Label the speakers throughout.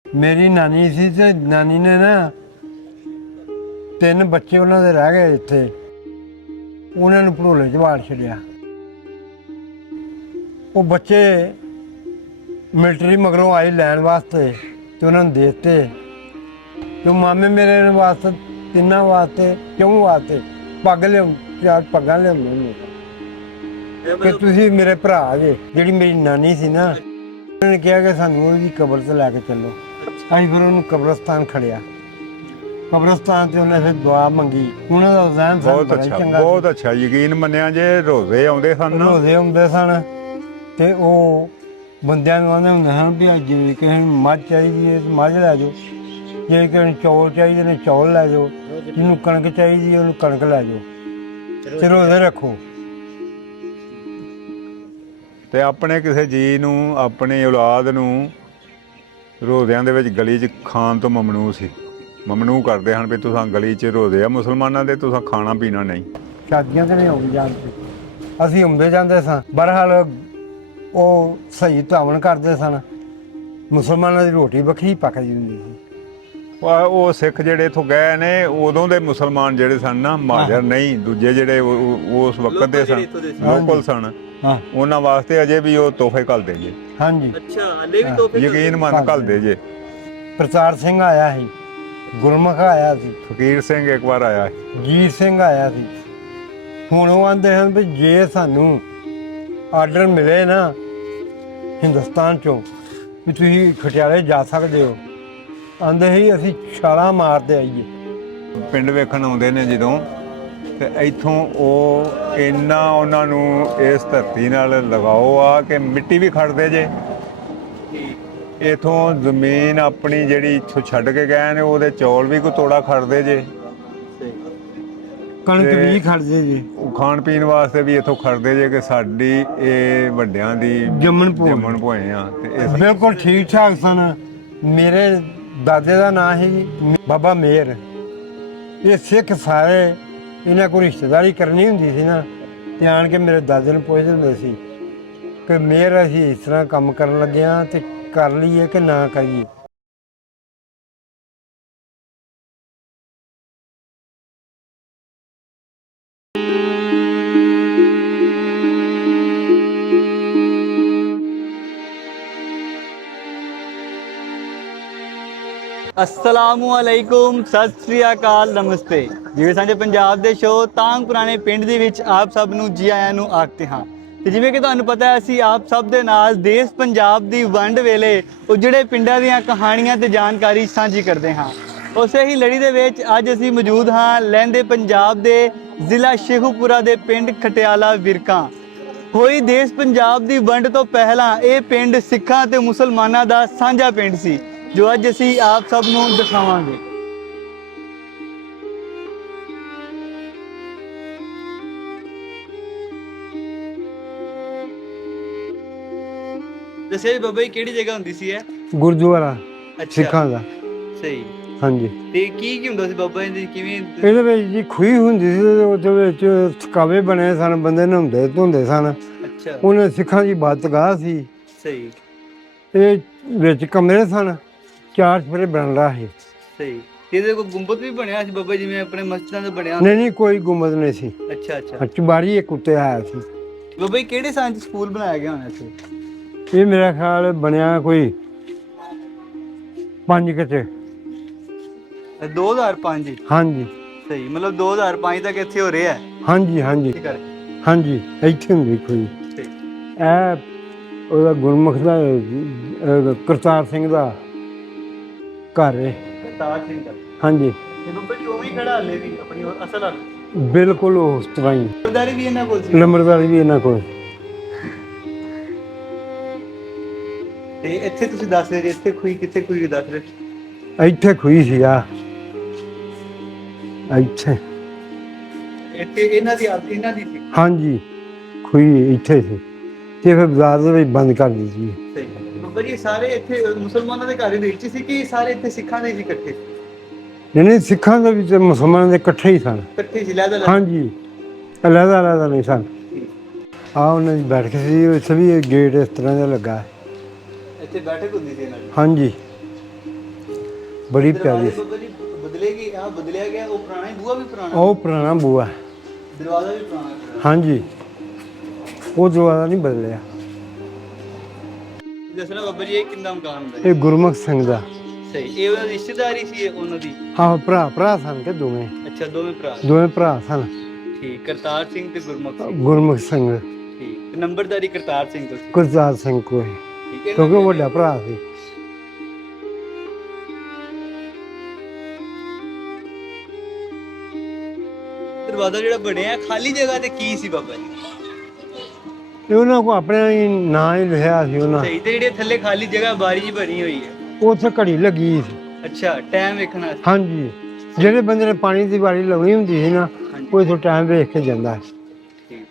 Speaker 1: ਮੇਰੀ ਨਾਨੀ ਸੀ ਤੇ ਨਾਨੀ ਨੇ ਨਾ 3 ਬੱਚੇ ਉਹਨਾਂ ਦੇ ਰਹਿ ਗਏ ਇੱਥੇ, ਉਹਨਾਂ ਨੂੰ ਭੜੋਲੇ 'ਚ ਵਾੜ ਛੱਡਿਆ। ਉਹ ਬੱਚੇ ਮਿਲਟਰੀ ਮਗਰੋਂ ਆਏ ਲੈਣ ਵਾਸਤੇ ਤੇ ਉਹਨਾਂ ਨੂੰ ਦੇ ਦਿੱਤੇ। ਤੇ ਮਾਮੇ ਮੇਰੇ ਵਾਸਤੇ ਤਿੰਨਾਂ ਵਾਸਤੇ ਕਿਉਂ ਵਾਸਤੇ ਪੱਗ ਲਿਆਉਂ 4 ਪੱਗਾਂ ਲਿਆਉਂਦੇ ਨੇ ਕਿ ਤੁਸੀਂ ਮੇਰੇ ਭਰਾ ਜੇ। ਜਿਹੜੀ ਮੇਰੀ ਨਾਨੀ ਸੀ ਨਾ, ਉਹਨਾਂ ਨੇ ਕਿਹਾ ਕਿ ਸਾਨੂੰ ਉਹਦੀ ਕਬਰ ਤੇ ਲੈ ਕੇ ਚੱਲੋ। ਅਸੀਂ ਫਿਰ ਉਹਨੂੰ ਕਬਰਸਤਾਨ ਖੜਿਆ। ਕਬਰਸਤਾਨ ਤੇ ਉਹਨੇ ਫਿਰ ਦੁਆ ਮੰਗੀ। ਉਹਨਾਂ ਦਾ ਜ਼ਹਿਨ ਸਾਨੂੰ
Speaker 2: ਬਹੁਤ
Speaker 1: ਬੜਾ
Speaker 2: ਅੱਛਾ,
Speaker 1: ਚੰਗਾ
Speaker 2: ਬਹੁਤ ਅੱਛਾ। ਯਕੀਨ ਮੰਨਿਆ ਜੇ ਰੋਜ਼ੇ ਆਉਂਦੇ ਸਨ ਨਾ,
Speaker 1: ਰੋਜ਼ੇ ਹੁੰਦੇ ਸਨ ਤੇ ਉਹ ਬੰਦਿਆਂ ਨੂੰ ਆਉਂਦੇ ਹੁੰਦੇ ਸਨ ਵੀ ਅੱਜ ਕਿਸੇ ਨੂੰ ਮੱਝ ਚਾਹੀਦੀ ਹੈ ਤੇ ਮੱਝ ਲੈ ਜਾਓ, ਜੇ ਕਿਸੇ ਨੂੰ ਚੌਲ ਚਾਹੀਦੇ ਨੇ ਚੌਲ ਲੈ ਜਾਓ, ਜਿਹਨੂੰ ਕਣਕ ਚਾਹੀਦੀ ਹੈ ਉਹਨੂੰ ਕਣਕ ਲੈ ਜਾਓ ਤੇ ਰੋਜ਼ੇ ਰੱਖੋ।
Speaker 2: ਤੇ ਆਪਣੇ ਕਿਸੇ ਜੀ ਨੂੰ, ਆਪਣੀ ਔਲਾਦ ਨੂੰ ਰੋਜ਼ਿਆਂ ਦੇ ਵਿੱਚ ਗਲੀ 'ਚ ਖਾਣ ਤੋਂ ਮਮਨੂ ਸੀ। ਮਮਨੂ ਕਰਦੇ ਹਨ ਵੀ ਤੁਸੀਂ ਗਲੀ 'ਚ ਰੋਜ਼ੇ ਆ ਮੁਸਲਮਾਨਾਂ ਦੇ, ਤੁਸੀਂ ਖਾਣਾ ਪੀਣਾ ਨਹੀਂ।
Speaker 1: ਸ਼ਾਦੀਆਂ ਤੇ ਨਹੀਂ ਆਉਂਦੇ ਜਾਂਦੇ, ਅਸੀਂ ਆਉਂਦੇ ਜਾਂਦੇ ਸਾਂ। ਬਹਰਹਾਲ ਉਹ ਸਹੀ ਧਾਵਣ ਕਰਦੇ ਸਨ। ਮੁਸਲਮਾਨਾਂ ਦੀ ਰੋਟੀ ਵੱਖਰੀ ਪੱਕਦੀ ਹੁੰਦੀ ਸੀ।
Speaker 2: ਉਹ ਸਿੱਖ ਜਿਹੜੇ ਇੱਥੋਂ ਗਏ ਨੇ, ਉਦੋਂ ਦੇ ਮੁਸਲਮਾਨ ਜਿਹੜੇ ਸਨ ਨਾ, ਮਹਾਜਰ ਨਹੀਂ, ਦੂਜੇ ਜਿਹੜੇ ਉਸ ਵਕਤ ਦੇ ਸਨ, ਲੋਕਲ ਸਨ,
Speaker 1: ਹਾਂ
Speaker 2: ਉਹਨਾਂ ਵਾਸਤੇ ਅਜੇ ਵੀ ਉਹ ਤੋਹਫੇ ਘੱਲਦੇ ਜੇ।
Speaker 1: ਹਾਂਜੀ,
Speaker 3: ਅੱਛਾ, ਹਲੇ ਵੀ ਤੋਹਫੇ
Speaker 2: ਯਕੀਨ ਮੰਨ ਘੱਲਦੇ ਜੇ।
Speaker 1: ਪ੍ਰਤਾਪ ਸਿੰਘ ਆਇਆ ਸੀ, ਗੁਰਮੁਖ ਆਇਆ ਸੀ,
Speaker 2: ਫਕੀਰ ਸਿੰਘ ਇੱਕ ਵਾਰ ਆਇਆ ਸੀ।
Speaker 1: ਜੀਤ ਸਿੰਘ ਆਇਆ ਸੀ। ਹੁਣ ਉਹ ਆਂਦੇ ਹਨ ਵੀ ਜੇ ਸਾਨੂੰ ਆਰਡਰ ਮਿਲੇ ਨਾ ਹਿੰਦੁਸਤਾਨ ਚੋਂ ਵੀ ਤੁਸੀਂ ਖਟਿਆਲੇ ਜਾ ਸਕਦੇ ਹੋ, ਆਂਦੇ ਸੀ ਅਸੀਂ ਛਾਲਾਂ ਮਾਰਦੇ ਆਈਏ।
Speaker 2: ਪਿੰਡ ਵੇਖਣ ਆਉਂਦੇ ਨੇ ਜਦੋਂ, ਤੇ ਇੱਥੋਂ ਉਹ ਇੰਨਾ ਉਹਨਾਂ ਨੂੰ ਇਸ ਧਰਤੀ ਨਾਲ ਲਗਾਓ ਆ ਕਿ ਮਿੱਟੀ ਵੀ ਖੜਦੇ ਜੇ। ਇਥੋਂ ਜ਼ਮੀਨ ਆਪਣੀ ਜਿਹੜੀ ਇੱਥੋਂ ਛੱਡ ਕੇ ਗਏ ਨੇ, ਉਹਦੇ ਚੌਲ ਵੀ ਕੋਈ ਤੋੜਾ ਖੜਦੇ ਜੇ,
Speaker 1: ਕਣਕ ਵੀ ਖੜਦੇ ਜੀ,
Speaker 2: ਖਾਣ ਪੀਣ ਵਾਸਤੇ ਵੀ ਇਥੋਂ ਖੜਦੇ ਜੇ ਕਿ ਸਾਡੀ ਇਹ ਵੱਡਿਆਂ ਦੀ
Speaker 1: ਜੰਮਣ
Speaker 2: ਭੋਏ ਆ। ਤੇ ਇਸ
Speaker 1: ਬਿਲਕੁਲ ਠੀਕ ਠਾਕ ਸਨ। ਮੇਰੇ ਦਾਦੇ ਦਾ ਨਾਂ ਸੀ ਬਾਬਾ ਮੇਰ। ਇਹ ਸਿੱਖ ਸਾਰੇ ਇਹਨਾਂ ਕੋਲ ਰਿਸ਼ਤੇਦਾਰੀ ਕਰਨੀ ਹੁੰਦੀ ਸੀ ਨਾ, ਤੇ ਆਣ ਕੇ ਮੇਰੇ ਦਾਦੇ ਨੂੰ ਪੁੱਛਦੇ ਹੁੰਦੇ ਸੀ ਕਿ ਮੇਰ ਅਸੀਂ ਇਸ ਤਰ੍ਹਾਂ ਕੰਮ ਕਰਨ ਲੱਗੇ ਹਾਂ ਤੇ ਕਰ ਲਈਏ ਕਿ ਨਾ ਕਰੀਏ।
Speaker 3: अस्सलामुअलैकुम, सत श्री अकाल, नमस्ते। ਜਿਵੇਂ ਸਾਡੇ ਪੰਜਾਬ ਦੇ ਸ਼ੋਅ ਤਾਂਗ ਪੁਰਾਣੇ ਪਿੰਡ ਦੇ ਵਿੱਚ ਆਪ ਸਭ ਨੂੰ ਜੀ ਆਇਆਂ ਨੂੰ ਆਖਦੇ ਹਾਂ। ਤੇ ਜਿਵੇਂ ਕਿ ਤੁਹਾਨੂੰ ਪਤਾ ਹੈ, ਅਸੀਂ ਆਪ ਸਭ ਦੇ ਨਾਲ ਦੇਸ਼ ਪੰਜਾਬ ਦੀ ਵੰਡ ਵੇਲੇ ਉਜੜੇ ਪਿੰਡਾਂ ਦੀਆਂ ਕਹਾਣੀਆਂ ਤੇ ਜਾਣਕਾਰੀ ਸਾਂਝੀ ਕਰਦੇ ਹਾਂ। ਉਸੇ ਹੀ ਲੜੀ ਦੇ ਵਿੱਚ ਅੱਜ ਅਸੀਂ ਮੌਜੂਦ ਹਾਂ ਲਹਿੰਦੇ ਪੰਜਾਬ ਦੇ ਜ਼ਿਲ੍ਹਾ ਸ਼ੇਖੂਪੁਰਾ ਦੇ ਪਿੰਡ ਖਟਿਆਲਾ ਵਿਰਕਾਂ। ਹੋਈ ਦੇਸ਼ ਪੰਜਾਬ ਦੀ ਵੰਡ ਤੋਂ ਪਹਿਲਾਂ ਇਹ ਪਿੰਡ ਸਿੱਖਾਂ ਤੇ ਮੁਸਲਮਾਨਾਂ ਦਾ ਸਾਂਝਾ ਪਿੰਡ ਸੀ, ਜੋ ਅੱਜ ਅਸੀਂ ਆਪ ਸਭ ਨੂੰ ਦਿਖਾਵਾਂਗੇ। ਦੱਸਿਆ ਜੀ ਬਾਬਾ ਜੀ, ਕਿਹੜੀ ਜਗ੍ਹਾ ਹੁੰਦੀ ਸੀ ਇਹ?
Speaker 1: ਗੁਰਦੁਆਰਾ ਸਿੱਖਾਂ ਦਾ।
Speaker 3: ਸਹੀ।
Speaker 1: ਹਾਂਜੀ।
Speaker 3: ਤੇ ਕੀ ਹੁੰਦਾ ਸੀ ਬਾਬਾ ਜੀ, ਕਿਵੇਂ?
Speaker 1: ਇਹਦੇ ਵਿੱਚ ਜੀ ਖੂਹੀ ਹੁੰਦੀ ਸੀ, ਉਹਦੇ ਵਿੱਚ ਥਕਾਵੇ ਬਣੇ ਸਨ, ਬੰਦੇ ਨਹਾਉਂਦੇ ਧੋਂਦੇ ਸਨ।
Speaker 3: ਅੱਛਾ।
Speaker 1: ਉਹਨੇ ਸਿੱਖਾਂ ਦੀ ਬਾਦਗਾਹ ਸੀ।
Speaker 3: ਸਹੀ।
Speaker 1: ਇਹ ਵਿੱਚ ਕਮਰੇ ਸਨ, 4 ਚੁਫੇਰੇ ਬਰਾਂਡਾ ਸੀ।
Speaker 3: ਸਹੀ। ਇਹਦੇ ਕੋਲ ਗੁੰਬਦ ਵੀ ਬਣਿਆ ਸੀ ਬਾਬਾ, ਜਿਵੇਂ ਆਪਣੇ ਮਸਜਿਦਾਂ ਦਾ ਬਣਿਆ?
Speaker 1: ਨਹੀਂ, ਕੋਈ ਗੁੰਬਦ ਨਹੀਂ ਸੀ।
Speaker 3: ਅੱਛਾ ਅੱਛਾ।
Speaker 1: ਚੁਬਾਰੀ ਇੱਕ ਉੱਤੇ ਆਇਆ ਸੀ।
Speaker 3: ਬਾਬਾ ਜੀ ਕਿਹੜੇ ਸਾਲ 'ਚ ਸਕੂਲ ਬਣਾਇਆ ਗਿਆ ਹੋਣਾ ਇੱਥੇ?
Speaker 1: ਇਹ ਮੇਰਾ ਖਿਆਲ ਬਣਿਆ ਕੋਈ 5 ਕਿਤੇ।
Speaker 3: 2005?
Speaker 1: ਹਾਂਜੀ।
Speaker 3: ਸਹੀ, ਮਤਲਬ 2005 ਤੱਕ ਇੱਥੇ ਹੋ ਰਿਹਾ ਹੈ?
Speaker 1: ਹਾਂਜੀ ਹਾਂਜੀ ਹਾਂਜੀ, ਇੱਥੇ ਹੁੰਦੀ ਕੋਈ। ਇਹ ਉਹਦਾ ਗੁਰਮੁਖ ਦਾ ਕਰਤਾਰ ਸਿੰਘ ਦਾ ਘਰ ਹੈ।
Speaker 3: ਕਰਤਾਰ ਸਿੰਘ ਦਾ? ਹਾਂਜੀ। ਇਹ ਬਾਬਾ ਜੀ ਉਵੇਂ ਹੀ ਖੜਾ ਹਲੇ ਵੀ ਆਪਣੀ ਅਸਲ ਹਾਲ?
Speaker 1: ਬਿਲਕੁਲ ਉਸ ਤਰ੍ਹਾਂ ਹੀ।
Speaker 3: ਨੰਬਰਦਾਰੀ ਵੀ ਇਹਨਾਂ ਕੋਲ ਸੀ?
Speaker 1: ਨੰਬਰਦਾਰੀ ਵੀ ਇਹਨਾਂ ਕੋਲ।
Speaker 3: ਤੇ ਇੱਥੇ ਤੁਸੀਂ ਦੱਸ ਰਹੇ ਜੀ, ਇੱਥੇ ਖੂਹੀ ਕਿੱਥੇ ਖੂਹੀ ਦੱਸ ਰਹੇ?
Speaker 1: ਇੱਥੇ ਖੂਹੀ ਸੀ ਆ, ਇੱਥੇ।
Speaker 3: ਇੱਥੇ ਇਹਨਾਂ ਦੀ ਸੀ?
Speaker 1: ਹਾਂਜੀ, ਖੂਹੀ ਇੱਥੇ ਸੀ ਤੇ ਫਿਰ ਬਾਜ਼ਾਰ ਦੇ ਵਿੱਚ ਬੰਦ ਕਰ ਦਿੱਤੀ ਸੀ।
Speaker 3: ਸਹੀ। ਬਾਬਾ ਜੀ ਸਾਰੇ ਇੱਥੇ ਮੁਸਲਮਾਨਾਂ ਦੇ ਘਰ ਦੇ ਵਿੱਚ ਸੀ ਕਿ ਸਾਰੇ ਇੱਥੇ ਸਿੱਖਾਂ ਦੇ ਸੀ ਇਕੱਠੇ?
Speaker 1: ਨਹੀਂ, ਸਿੱਖਾਂ ਦੇ ਵਿੱਚ ਮੁਸਲਮਾਨਾਂ ਦੇ ਇਕੱਠੇ ਹੀ ਸਨ।
Speaker 3: ਇਕੱਠੇ ਸੀ, ਲਹਿਦਾ?
Speaker 1: ਹਾਂਜੀ, ਅਲੱਗ ਨਹੀਂ ਸਨ। ਆ ਉਹਨਾਂ ਦੀ ਬੈਠਕ ਸੀ, ਉੱਥੇ ਵੀ ਗੇਟ ਇਸ ਤਰ੍ਹਾਂ ਦਾ ਲੱਗਾ।
Speaker 3: ਇੱਥੇ ਬੈਠਕ ਹੁੰਦੀ ਸੀ ਇਹਨਾਂ ਦੀ?
Speaker 1: ਹਾਂਜੀ। ਬੜੀ ਪਿਆਰੀ
Speaker 3: ਬਾਬਾ ਜੀ ਬਦਲੇਗੀ ਆ ਬਦਲਿਆ ਗਿਆ ਉਹ ਪੁਰਾਣਾ ਹੀ ਬੂਆ ਵੀ ਪੁਰਾਣਾ
Speaker 1: ਉਹ ਪੁਰਾਣਾ ਬੂਆ
Speaker 3: ਦਰਵਾਜ਼ਾ ਵੀ ਪੁਰਾਣਾ
Speaker 1: ਹਾਂਜੀ ਉਹ ਦਰਵਾਜ਼ਾ ਨਹੀਂ ਬਦਲਿਆ।
Speaker 3: ਦੱਸਣਾ ਬਾਬਾ ਜੀ ਇਹ ਕਿੰਨਾ ਮਕਾਨ ਹੁੰਦਾ
Speaker 1: ਇਹ ਗੁਰਮੁਖ ਸਿੰਘ ਦਾ
Speaker 3: ਸਹੀ ਇਹ ਉਹਨਾਂ ਦੀ ਰਿਸ਼ਤੇਦਾਰੀ ਸੀ ਇਹ ਉਹਨਾਂ ਦੀ
Speaker 1: ਆਹ ਭਰਾ ਸਨ ਕਿ ਦੋਵੇਂ
Speaker 3: ਅੱਛਾ
Speaker 1: ਦੋਵੇਂ ਭਰਾ ਸਨ।
Speaker 3: ਠੀਕ ਕਰਤਾਰ ਸਿੰਘ ਤੇ ਗੁਰਮੁਖ ਸਿੰਘ
Speaker 1: ਗੁਰਮੁਖ ਸਿੰਘ
Speaker 3: ਠੀਕ ਤੇ ਨੰਬਰਦਾਰੀ ਕਰਤਾਰ ਸਿੰਘ ਤੋਂ ਸੀ।
Speaker 1: ਗੁਰਦਾਰ ਸਿੰਘ ਕੋਈ
Speaker 3: ਠੀਕ ਹੈ
Speaker 1: ਕਿਉਂਕਿ ਉਹ ਵੱਡਾ ਭਰਾ ਸੀ।
Speaker 3: ਦਰਵਾਜ਼ਾ ਜਿਹੜਾ ਬਣਿਆ ਖਾਲੀ ਜਗ੍ਹਾ ਤੇ ਕੀ ਸੀ ਬਾਬਾ ਜੀ
Speaker 1: ਇਹ ਉਹਨਾਂ ਕੋ ਆਪਣੇ ਹੀ ਨਾਂ ਹੀ ਲਿਖਿਆ ਸੀ ਉਹਨਾਂ
Speaker 3: ਸਹੀ ਤੇ ਜਿਹੜੇ ਥੱਲੇ ਖਾਲੀ ਜਗ੍ਹਾ ਬਾਰੀ ਜੀ ਬਣੀ ਹੋਈ ਹੈ
Speaker 1: ਉੱਥੇ ਘੜੀ ਲੱਗੀ ਸੀ।
Speaker 3: ਅੱਛਾ ਟਾਈਮ ਵੇਖਣਾ ਸੀ।
Speaker 1: ਹਾਂਜੀ ਜਿਹੜੇ ਬੰਦੇ ਨੇ ਪਾਣੀ ਦੀ ਵਾਰੀ ਲਾਉਣੀ ਹੁੰਦੀ ਸੀ ਨਾ ਉਹ ਇਥੋਂ ਟਾਈਮ ਵੇਖ ਕੇ ਜਾਂਦਾ ਸੀ।
Speaker 3: ਠੀਕ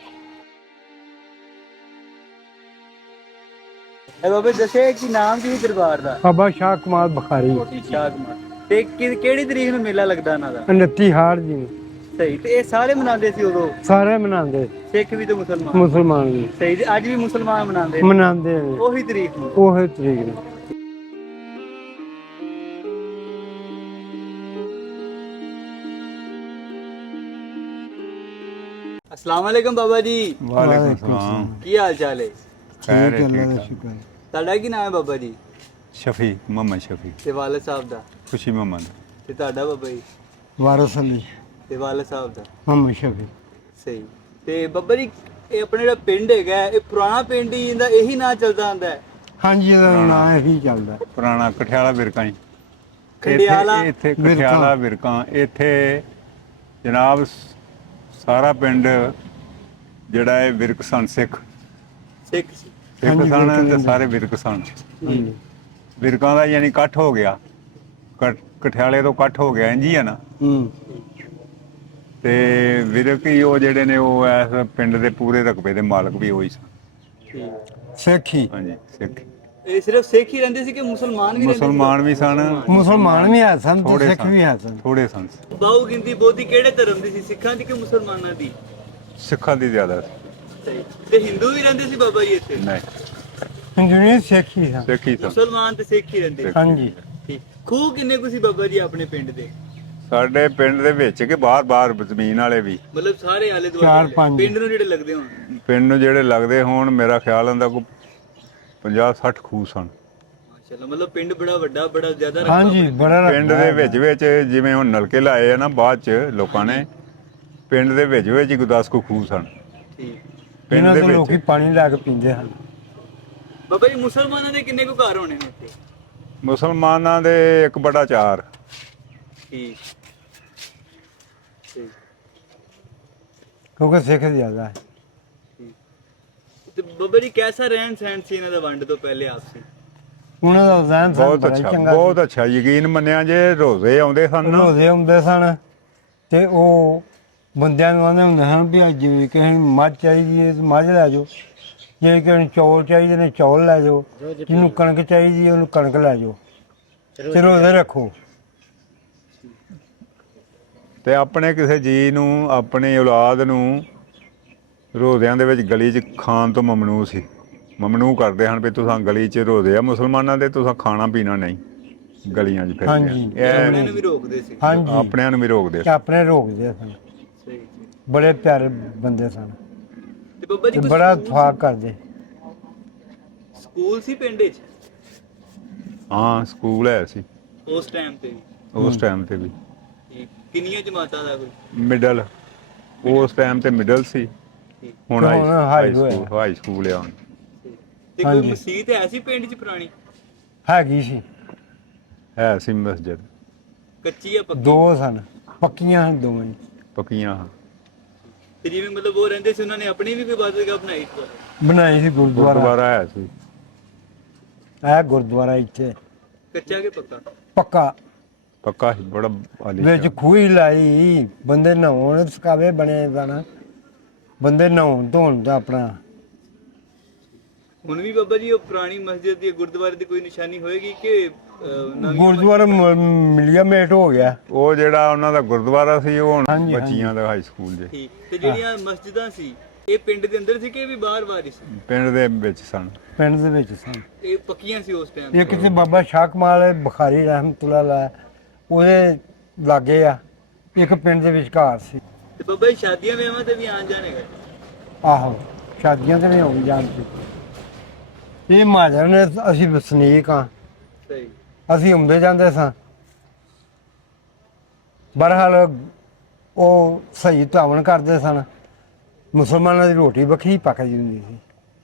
Speaker 3: ਇਹ ਬਾਬਾ ਜੀ ਦੱਸਿਆ ਕਿ ਨਾਮ ਕੀ ਸੀ ਦਰਬਾਰ ਦਾ
Speaker 1: ਬਾਬਾ ਸ਼ਾਹ ਕਮਾਲ ਬੁਖਾਰੀ
Speaker 3: ਸ਼ਾਹ ਕਮਾਲ ਤੇ ਕਿਹੜੀ ਤਰੀਕ ਨੂੰ ਮੇਲਾ ਲੱਗਦਾ ਇਹਨਾਂ ਦਾ
Speaker 1: 29 ਹਾੜ ਜੀ ਨੂੰ।
Speaker 3: ਸਹੀ ਤੇ ਇਹ ਸਾਰੇ ਮਨਾਉਂਦੇ ਸੀ ਉਦੋਂ
Speaker 1: ਸਾਰੇ ਮਨਾਉਂਦੇ
Speaker 3: ਸਿੱਖ ਵੀ ਤੇ ਮੁਸਲਮਾਨ
Speaker 1: ਮੁਸਲਮਾਨ ਵੀ
Speaker 3: ਸਹੀ ਤੇ ਅੱਜ ਵੀ ਮੁਸਲਮਾਨ ਮਨਾਉਂਦੇ
Speaker 1: ਮਨਾਉਂਦੇ ਨੇ
Speaker 3: ਉਹੀ ਤਰੀਕ ਨੂੰ
Speaker 1: ਉਹ ਤਰੀਕ ਨੂੰ।
Speaker 3: अस्सलाम वालेकुम बाबा जी
Speaker 2: ਵਾਲੇਕੁਮ ਸਲਾਮ
Speaker 3: ਕੀ ਹਾਲ ਚਾਲ ਹੈ
Speaker 2: ਖੈਰ ਹੈ,
Speaker 1: ਠੀਕ ਹੈ,
Speaker 2: ਠੀਕ ਠਾਕ।
Speaker 1: ਸ਼ੁਕਰ।
Speaker 3: ਤੁਹਾਡਾ ਕੀ ਨਾਮ ਹੈ ਬਾਬਾ ਜੀ
Speaker 2: ਸ਼ਫੀ ਮੁਹੰਮਦ ਸ਼ਫੀ
Speaker 3: ਤੇ ਵਾਲਦ ਸਾਹਿਬ ਦਾ
Speaker 2: ਖੁਸ਼ੀ ਮੁਹੰਮਦ
Speaker 3: ਤੇ ਤੁਹਾਡਾ ਬਾਬਾ ਜੀ
Speaker 1: ਵਾਰਸ ਅਲੀ
Speaker 3: ਤੇ ਵਾਲਦ ਸਾਹਿਬ ਦਾ
Speaker 1: ਮੁਹੰਮਦ ਸ਼ਫੀ
Speaker 3: ਸਹੀ ਤੇ ਬਾਬਾ ਜੀ ਇਹ ਆਪਣਾ ਜਿਹੜਾ ਪਿੰਡ ਹੈਗਾ ਹੈ, ਇਹ ਪੁਰਾਣਾ ਪਿੰਡ ਹੀ ਇਹਦਾ ਇਹੀ ਨਾਂ ਚੱਲਦਾ ਆਂਦਾ ਹੈ
Speaker 1: ਹਾਂਜੀ ਇਹਦਾ ਨਾਂ ਇਹੀ ਚੱਲਦਾ।
Speaker 2: ਪੁਰਾਣਾ ਕਠਿਆਲਾ ਵਿਰਕਾਂ ਹੀ
Speaker 3: ਖੰਡਿਆਲਾ
Speaker 2: ਇੱਥੇ ਕਠਿਆਲਾ ਵਿਰਕਾਂ ਇੱਥੇ ਜਨਾਬ ਸਾਰਾ ਪਿੰਡ ਜਿਹੜਾ ਹੈ ਵਿਰਕ ਸਨ ਸਿੱਖ
Speaker 3: ਸਿੱਖ ਸੀ।
Speaker 2: ਸਿੱਖ
Speaker 1: ਹਾਂਜੀ,
Speaker 2: ਸਨ
Speaker 1: ਵਿਰਕ
Speaker 2: ਤੇ
Speaker 1: ਨੇ।
Speaker 2: ਸਾਰੇ ਵਿਰਕ ਸਨ।
Speaker 1: ਹਾਂਜੀ
Speaker 2: ਵਿਰਕਾਂ ਦਾ ਯਾਨੀ ਇਕੱਠ ਹੋ ਗਿਆ ਕਠਿਆਲੇ ਤੋਂ ਇਕੱਠ ਹੋ ਗਿਆ ਇੰਜ ਹੀ ਹੈ ਨਾ।
Speaker 1: ਹੂੰ
Speaker 2: ਤੇ ਵਿਰਕ ਹੀ ਉਹ ਜਿਹੜੇ ਨੇ ਉਹ ਇਸ ਪਿੰਡ ਦੇ ਪੂਰੇ ਰਕਬੇ ਦੇ ਮਾਲਕ ਵੀ ਉਹੀ ਸਨ।
Speaker 1: ਸਿੱਖੀ
Speaker 2: ਹਾਂਜੀ ਸਿੱਖ
Speaker 3: ਇਹ ਸਿਰਫ ਸਿੱਖ ਹੀ ਰਹਿੰਦੇ ਸੀ ਕਿ ਮੁਸਲਮਾਨ ਵੀ ਰਹਿੰਦੇ ਸੀ
Speaker 2: ਮੁਸਲਮਾਨ ਵੀ ਸਨ
Speaker 1: ਮੁਸਲਮਾਨ ਵੀ ਹੈ ਸਨ ਤੇ
Speaker 2: ਥੋੜੇ
Speaker 1: ਸਿੱਖ ਵੀ ਹੈ ਸਨ।
Speaker 2: ਥੋੜੇ ਸਨ
Speaker 3: ਬਾਹੂ ਗਿਣਤੀ ਬਹੁਤੀ ਕਿਹੜੇ ਧਰਮ ਦੀ ਸੀ ਸਿੱਖਾਂ ਦੀ ਕਿ ਮੁਸਲਮਾਨਾਂ ਦੀ
Speaker 2: ਸਿੱਖਾਂ ਦੀ ਜ਼ਿਆਦਾ ਸੀ।
Speaker 3: ਸਹੀ ਤੇ ਹਿੰਦੂ ਵੀ ਰਹਿੰਦੇ ਸੀ ਬਾਬਾ ਜੀ ਇੱਥੇ
Speaker 2: ਨਹੀਂ
Speaker 1: ਇੰਜੀਨੀਅਰ ਸਿੱਖ ਹੀ ਸਨ।
Speaker 2: ਸਿੱਖ ਹੀ ਸਨ।
Speaker 3: ਮੁਸਲਮਾਨ ਤੇ ਸਿੱਖ ਹੀ ਰਹਿੰਦੇ ਸੀ।
Speaker 1: ਹਾਂਜੀ
Speaker 3: ਠੀਕ ਖੂਹ ਕਿੰਨੇ ਕੁ ਸੀ ਬਾਬਾ ਜੀ ਆਪਣੇ ਪਿੰਡ ਦੇ
Speaker 2: ਸਾਡੇ ਪਿੰਡ ਦੇ ਵਿੱਚ ਕਿ ਬਾਹਰ ਜ਼ਮੀਨ ਵਾਲੇ ਵੀ
Speaker 3: ਮਤਲਬ ਸਾਰੇ ਆਲੇ
Speaker 1: ਚਾਰ,
Speaker 3: ਦੁਆਲੇ
Speaker 1: ਪੰਜ।
Speaker 3: ਪਿੰਡ ਨੂੰ ਜਿਹੜੇ ਲੱਗਦੇ ਹੋਣ
Speaker 2: ਪਿੰਡ ਨੂੰ ਜਿਹੜੇ ਲੱਗਦੇ ਹੋਣ ਮੇਰਾ ਖਿਆਲ ਹੁੰਦਾ ਕੋਈ 50-60 ਖੂਹ ਸਨ।
Speaker 3: ਮਾਸ਼ਾਅੱਲਾ ਮਤਲਬ ਪਿੰਡ ਬੜਾ ਵੱਡਾ ਬੜਾ ਜ਼ਿਆਦਾ ਰਕਬਾ
Speaker 1: ਹਾਂਜੀ ਬੜਾ
Speaker 2: ਪਿੰਡ ਦੇ ਵਿੱਚ ਜਿਵੇਂ ਹੁਣ ਨਲਕੇ ਲਾਏ ਆ ਨਾ ਬਾਅਦ ਚ ਲੋਕਾਂ ਨੇ ਪਿੰਡ ਦੇ ਵਿੱਚ ਹੀ ਕੋਈ 10 ਕੁ ਖੂਹ ਸਨ।
Speaker 3: ਠੀਕ
Speaker 2: ਪਿੰਡ
Speaker 1: ਇਹਨਾਂ
Speaker 2: ਦੇ
Speaker 1: ਦੇ ਲੋਕੀ
Speaker 2: ਵਿੱਚ
Speaker 1: ਪਾਣੀ ਲੈ ਕੇ ਪੀਂਦੇ ਹਨ।
Speaker 3: ਬਾਬਾ ਜੀ ਮੁਸਲਮਾਨਾਂ ਦੇ ਕਿੰਨੇ ਕੁ ਘਰ ਹੋਣੇ ਨੇ ਇੱਥੇ
Speaker 2: ਮੁਸਲਮਾਨਾਂ ਦੇ 1/4
Speaker 3: ਠੀਕ ਠੀਕ
Speaker 1: ਕਿਉਂਕਿ ਸਿੱਖ ਜ਼ਿਆਦਾ ਹੈ।
Speaker 3: ਤੇ ਬਾਬਾ ਜੀ ਕੈਸਾ ਰਹਿਣ ਸਹਿਣ ਸੀ ਇਹਨਾਂ ਦਾ ਵੰਡ ਤੋਂ ਪਹਿਲੇ ਆਪਸੀ
Speaker 1: ਉਹਨਾਂ ਦਾ ਜ਼ਹਿਨ
Speaker 2: ਬਹੁਤ
Speaker 1: ਬੜਾ
Speaker 2: ਅੱਛਾ
Speaker 1: ਚੰਗਾ
Speaker 2: ਬਹੁਤ ਅੱਛਾ ਯਕੀਨ ਮੰਨਿਆ ਜੇ ਰੋਜ਼ੇ ਆਉਂਦੇ ਸਨ ਨਾ
Speaker 1: ਰੋਜ਼ੇ ਹੁੰਦੇ ਸਨ ਤੇ ਉਹ ਬੰਦਿਆਂ ਨੂੰ ਆਉਂਦੇ ਹੁੰਦੇ ਹਨ ਵੀ ਅੱਜ ਵੀ ਕਿਸੇ ਨੂੰ ਮੱਝ ਚਾਹੀਦੀ ਹੈ ਤਾਂ ਮੱਝ ਲੈ ਜਾਓ, ਜੇ ਕਿਸੇ ਨੂੰ ਚੌਲ ਚਾਹੀਦੇ ਨੇ ਚੌਲ ਲੈ ਜਾਓ, ਜਿਹਨੂੰ ਕਣਕ ਚਾਹੀਦੀ ਹੈ ਉਹਨੂੰ ਕਣਕ ਲੈ ਜਾਓ ਤੇ ਰੋਜ਼ੇ ਰੱਖੋ।
Speaker 2: ਤੇ ਆਪਣੇ ਕਿਸੇ ਜੀ ਨੂੰ ਆਪਣੀ ਔਲਾਦ ਨੂੰ ਰੋਜ਼ਿਆਂ ਦੇ ਵਿੱਚ ਗਲੀ 'ਚ ਖਾਣ ਤੋਂ ਮਮਨੂ ਸੀ। ਮਮਨੂ ਕਰਦੇ ਹਨ ਵੀ ਤੁਸੀਂ ਗਲੀ 'ਚ ਰੋਜ਼ੇ ਆ ਮੁਸਲਮਾਨਾਂ ਦੇ, ਤੁਸੀਂ ਖਾਣਾ ਪੀਣਾ ਨਹੀਂ ਗਲੀਆਂ 'ਚ
Speaker 1: ਹਾਂਜੀ।
Speaker 2: ਫਿਰਦੇ
Speaker 3: ਉਹਨਾਂ ਨੂੰ ਵੀ ਰੋਕਦੇ ਸੀ
Speaker 1: ਹਾਂਜੀ
Speaker 2: ਆਪਣਿਆਂ ਨੂੰ ਵੀ ਰੋਕਦੇ
Speaker 1: ਤੇ ਆਪਣੇ ਰੋਕਦੇ ਸਨ।
Speaker 3: ਸਹੀ ਜੀ
Speaker 1: ਬੜੇ ਪਿਆਰੇ ਬੰਦੇ ਸਨ
Speaker 3: ਤੇ ਬਾਬਾ ਜੀ
Speaker 1: ਤੇ
Speaker 3: ਕੋਈ
Speaker 1: ਬੜਾ
Speaker 3: ਸਕੂਲ-
Speaker 1: ਇਤਫਾਕ ਕਰਦੇ।
Speaker 3: ਸਕੂਲ ਸੀ ਪਿੰਡ ਵਿੱਚ
Speaker 2: ਹਾਂ ਸਕੂਲ ਹੈ ਸੀ
Speaker 3: ਉਸ ਟਾਈਮ ਤੇ ਵੀ
Speaker 2: ਉਸ ਟਾਈਮ ਤੇ ਵੀ
Speaker 3: ਠੀਕ ਕਿੰਨੀਆਂ ਜਮਾਤਾਂ ਦਾ ਕੋਈ
Speaker 2: ਮਿਡਲ ਉਸ ਟਾਈਮ ਤੇ ਮਿਡਲ ਸੀ।
Speaker 3: ਠੀਕ
Speaker 2: ਹੁਣ
Speaker 1: ਹੁਣ ਹਾਈ ਹੋਇਆ।
Speaker 2: ਹਾਈ ਸਕੂਲ ਆ ਹੁਣ।
Speaker 3: ਠੀਕ। ਤੇ ਕੋਈ
Speaker 1: ਹਾਂਜੀ।
Speaker 3: ਮਸਜਿਦ ਹੈ ਸੀ ਪਿੰਡ 'ਚ ਪੁਰਾਣੀ
Speaker 1: ਹੈਗੀ ਸੀ
Speaker 2: ਹੈ ਸੀ ਮਸਜਿਦ
Speaker 3: ਕੱਚੀ ਆ ਪੱਕੀ
Speaker 1: ਦੋ ਸਨ, ਪੱਕੀਆਂ ਹਨ ਦੋਵੇਂ।
Speaker 2: ਪੱਕੀਆਂ
Speaker 3: ਤੇ ਜਿਵੇਂ ਮਤਲਬ ਉਹ ਰਹਿੰਦੇ ਸੀ ਉਹਨਾਂ ਨੇ ਆਪਣੀ ਵੀ ਕੋਈ ਇਬਾਦਤਗਾਹ ਬਣਾਈ ਸੀ
Speaker 1: ਬਣਾਈ ਸੀ ਗੁਰਦੁਆਰਾ।
Speaker 2: ਗੁਰਦੁਆਰਾ ਹੈ ਸੀ
Speaker 1: ਇਹ ਗੁਰਦੁਆਰਾ ਇੱਥੇ
Speaker 3: ਕੱਚਾ ਕਿ ਪੱਕਾ
Speaker 1: ਪੱਕਾ
Speaker 2: ਪੱਕਾ ਸੀ ਬੜਾ
Speaker 1: ਵਿੱਚ
Speaker 2: ਆਲੀਸ਼ਾਨ।
Speaker 1: ਖੂਹੀ ਲਾਈ, ਬੰਦੇ ਨਹਾਉਣ ਸਕਾਵੇ ਬਣੇ ਜਾਣਾ, ਬੰਦੇ ਨਹਾਉਣ ਧੋਣ ਦਾ ਆਪਣਾ।
Speaker 3: ਹੁਣ ਵੀ ਬਾਬਾ ਜੀ ਉਹ ਪੁਰਾਣੀ ਮਸਜਿਦ ਦੀ ਗੁਰਦੁਆਰੇ ਦੀ ਕੋਈ ਨਿਸ਼ਾਨੀ ਹੋਏਗੀ ਕਿ ਨਵੀਂ
Speaker 1: ਗੁਰਦੁਆਰਾ ਮਿਲਿਆ ਮੇਟ ਹੋ ਗਿਆ।
Speaker 2: ਉਹ ਜਿਹੜਾ ਉਹਨਾਂ ਦਾ ਗੁਰਦੁਆਰਾ ਸੀ ਉਹ ਹੁਣ
Speaker 1: ਹਾਂਜੀ,
Speaker 2: ਬੱਚੀਆਂ ਦਾ ਹਾਈ ਸਕੂਲ ਜੇ
Speaker 3: ਠੀਕ ਤੇ ਜਿਹੜੀਆਂ ਮਸਜਿਦਾਂ ਸੀ ਇਹ ਪਿੰਡ ਦੇ ਅੰਦਰ ਸੀ ਕਿ ਇਹ ਵੀ ਬਾਹਰ-ਬਾਹਰ ਹੀ ਸੀ?
Speaker 2: ਪਿੰਡ ਦੇ ਵਿੱਚ ਸਨ।
Speaker 1: ਪਿੰਡ ਦੇ ਵਿੱਚ ਸਨ।
Speaker 3: ਇਹ ਪੱਕੀਆਂ ਸੀ ਉਸ ਟਾਈਮ?
Speaker 1: ਇਹ ਕਿਤੇ ਬਾਬਾ ਸ਼ਾਹ ਕਮਾਲ ਬੁਖਾਰੀ ਰਹਿਮਤੁल्लाह ਅਲੈਹ ਉਹਦੇ ਲਾਗੇ ਆ, ਇੱਕ ਪਿੰਡ ਦੇ ਵਿਚਕਾਰ ਸੀ।
Speaker 3: ਤੇ ਬਾਬਾ ਜੀ ਸ਼ਾਦੀਆਂ ਵਿਆਹਾਂ ਤੇ ਵੀ ਆਣ ਜਾਣ ਹੈਗਾ?
Speaker 1: ਆਹੋ, ਸ਼ਾਦੀਆਂ ਤੇ ਵੀ ਹੋਈ ਜਾਂਦੀ। ਇਹ ਮਹਾਜਨ ਨੇ, ਅਸੀਂ ਵਸਨੀਕ ਆ,
Speaker 3: ਸਹੀ।
Speaker 1: ਅਸੀਂ ਆਉਂਦੇ ਜਾਂਦੇ ਸਾਂ। ਬਹਰਹਾਲ ਉਹ ਸਹੀ ਧਾਵਨ ਕਰਦੇ ਸਨ। ਮੁਸਲਮਾਨਾਂ ਦੀ ਰੋਟੀ ਵੱਖਰੀ ਪੱਕਦੀ ਹੁੰਦੀ ਸੀ।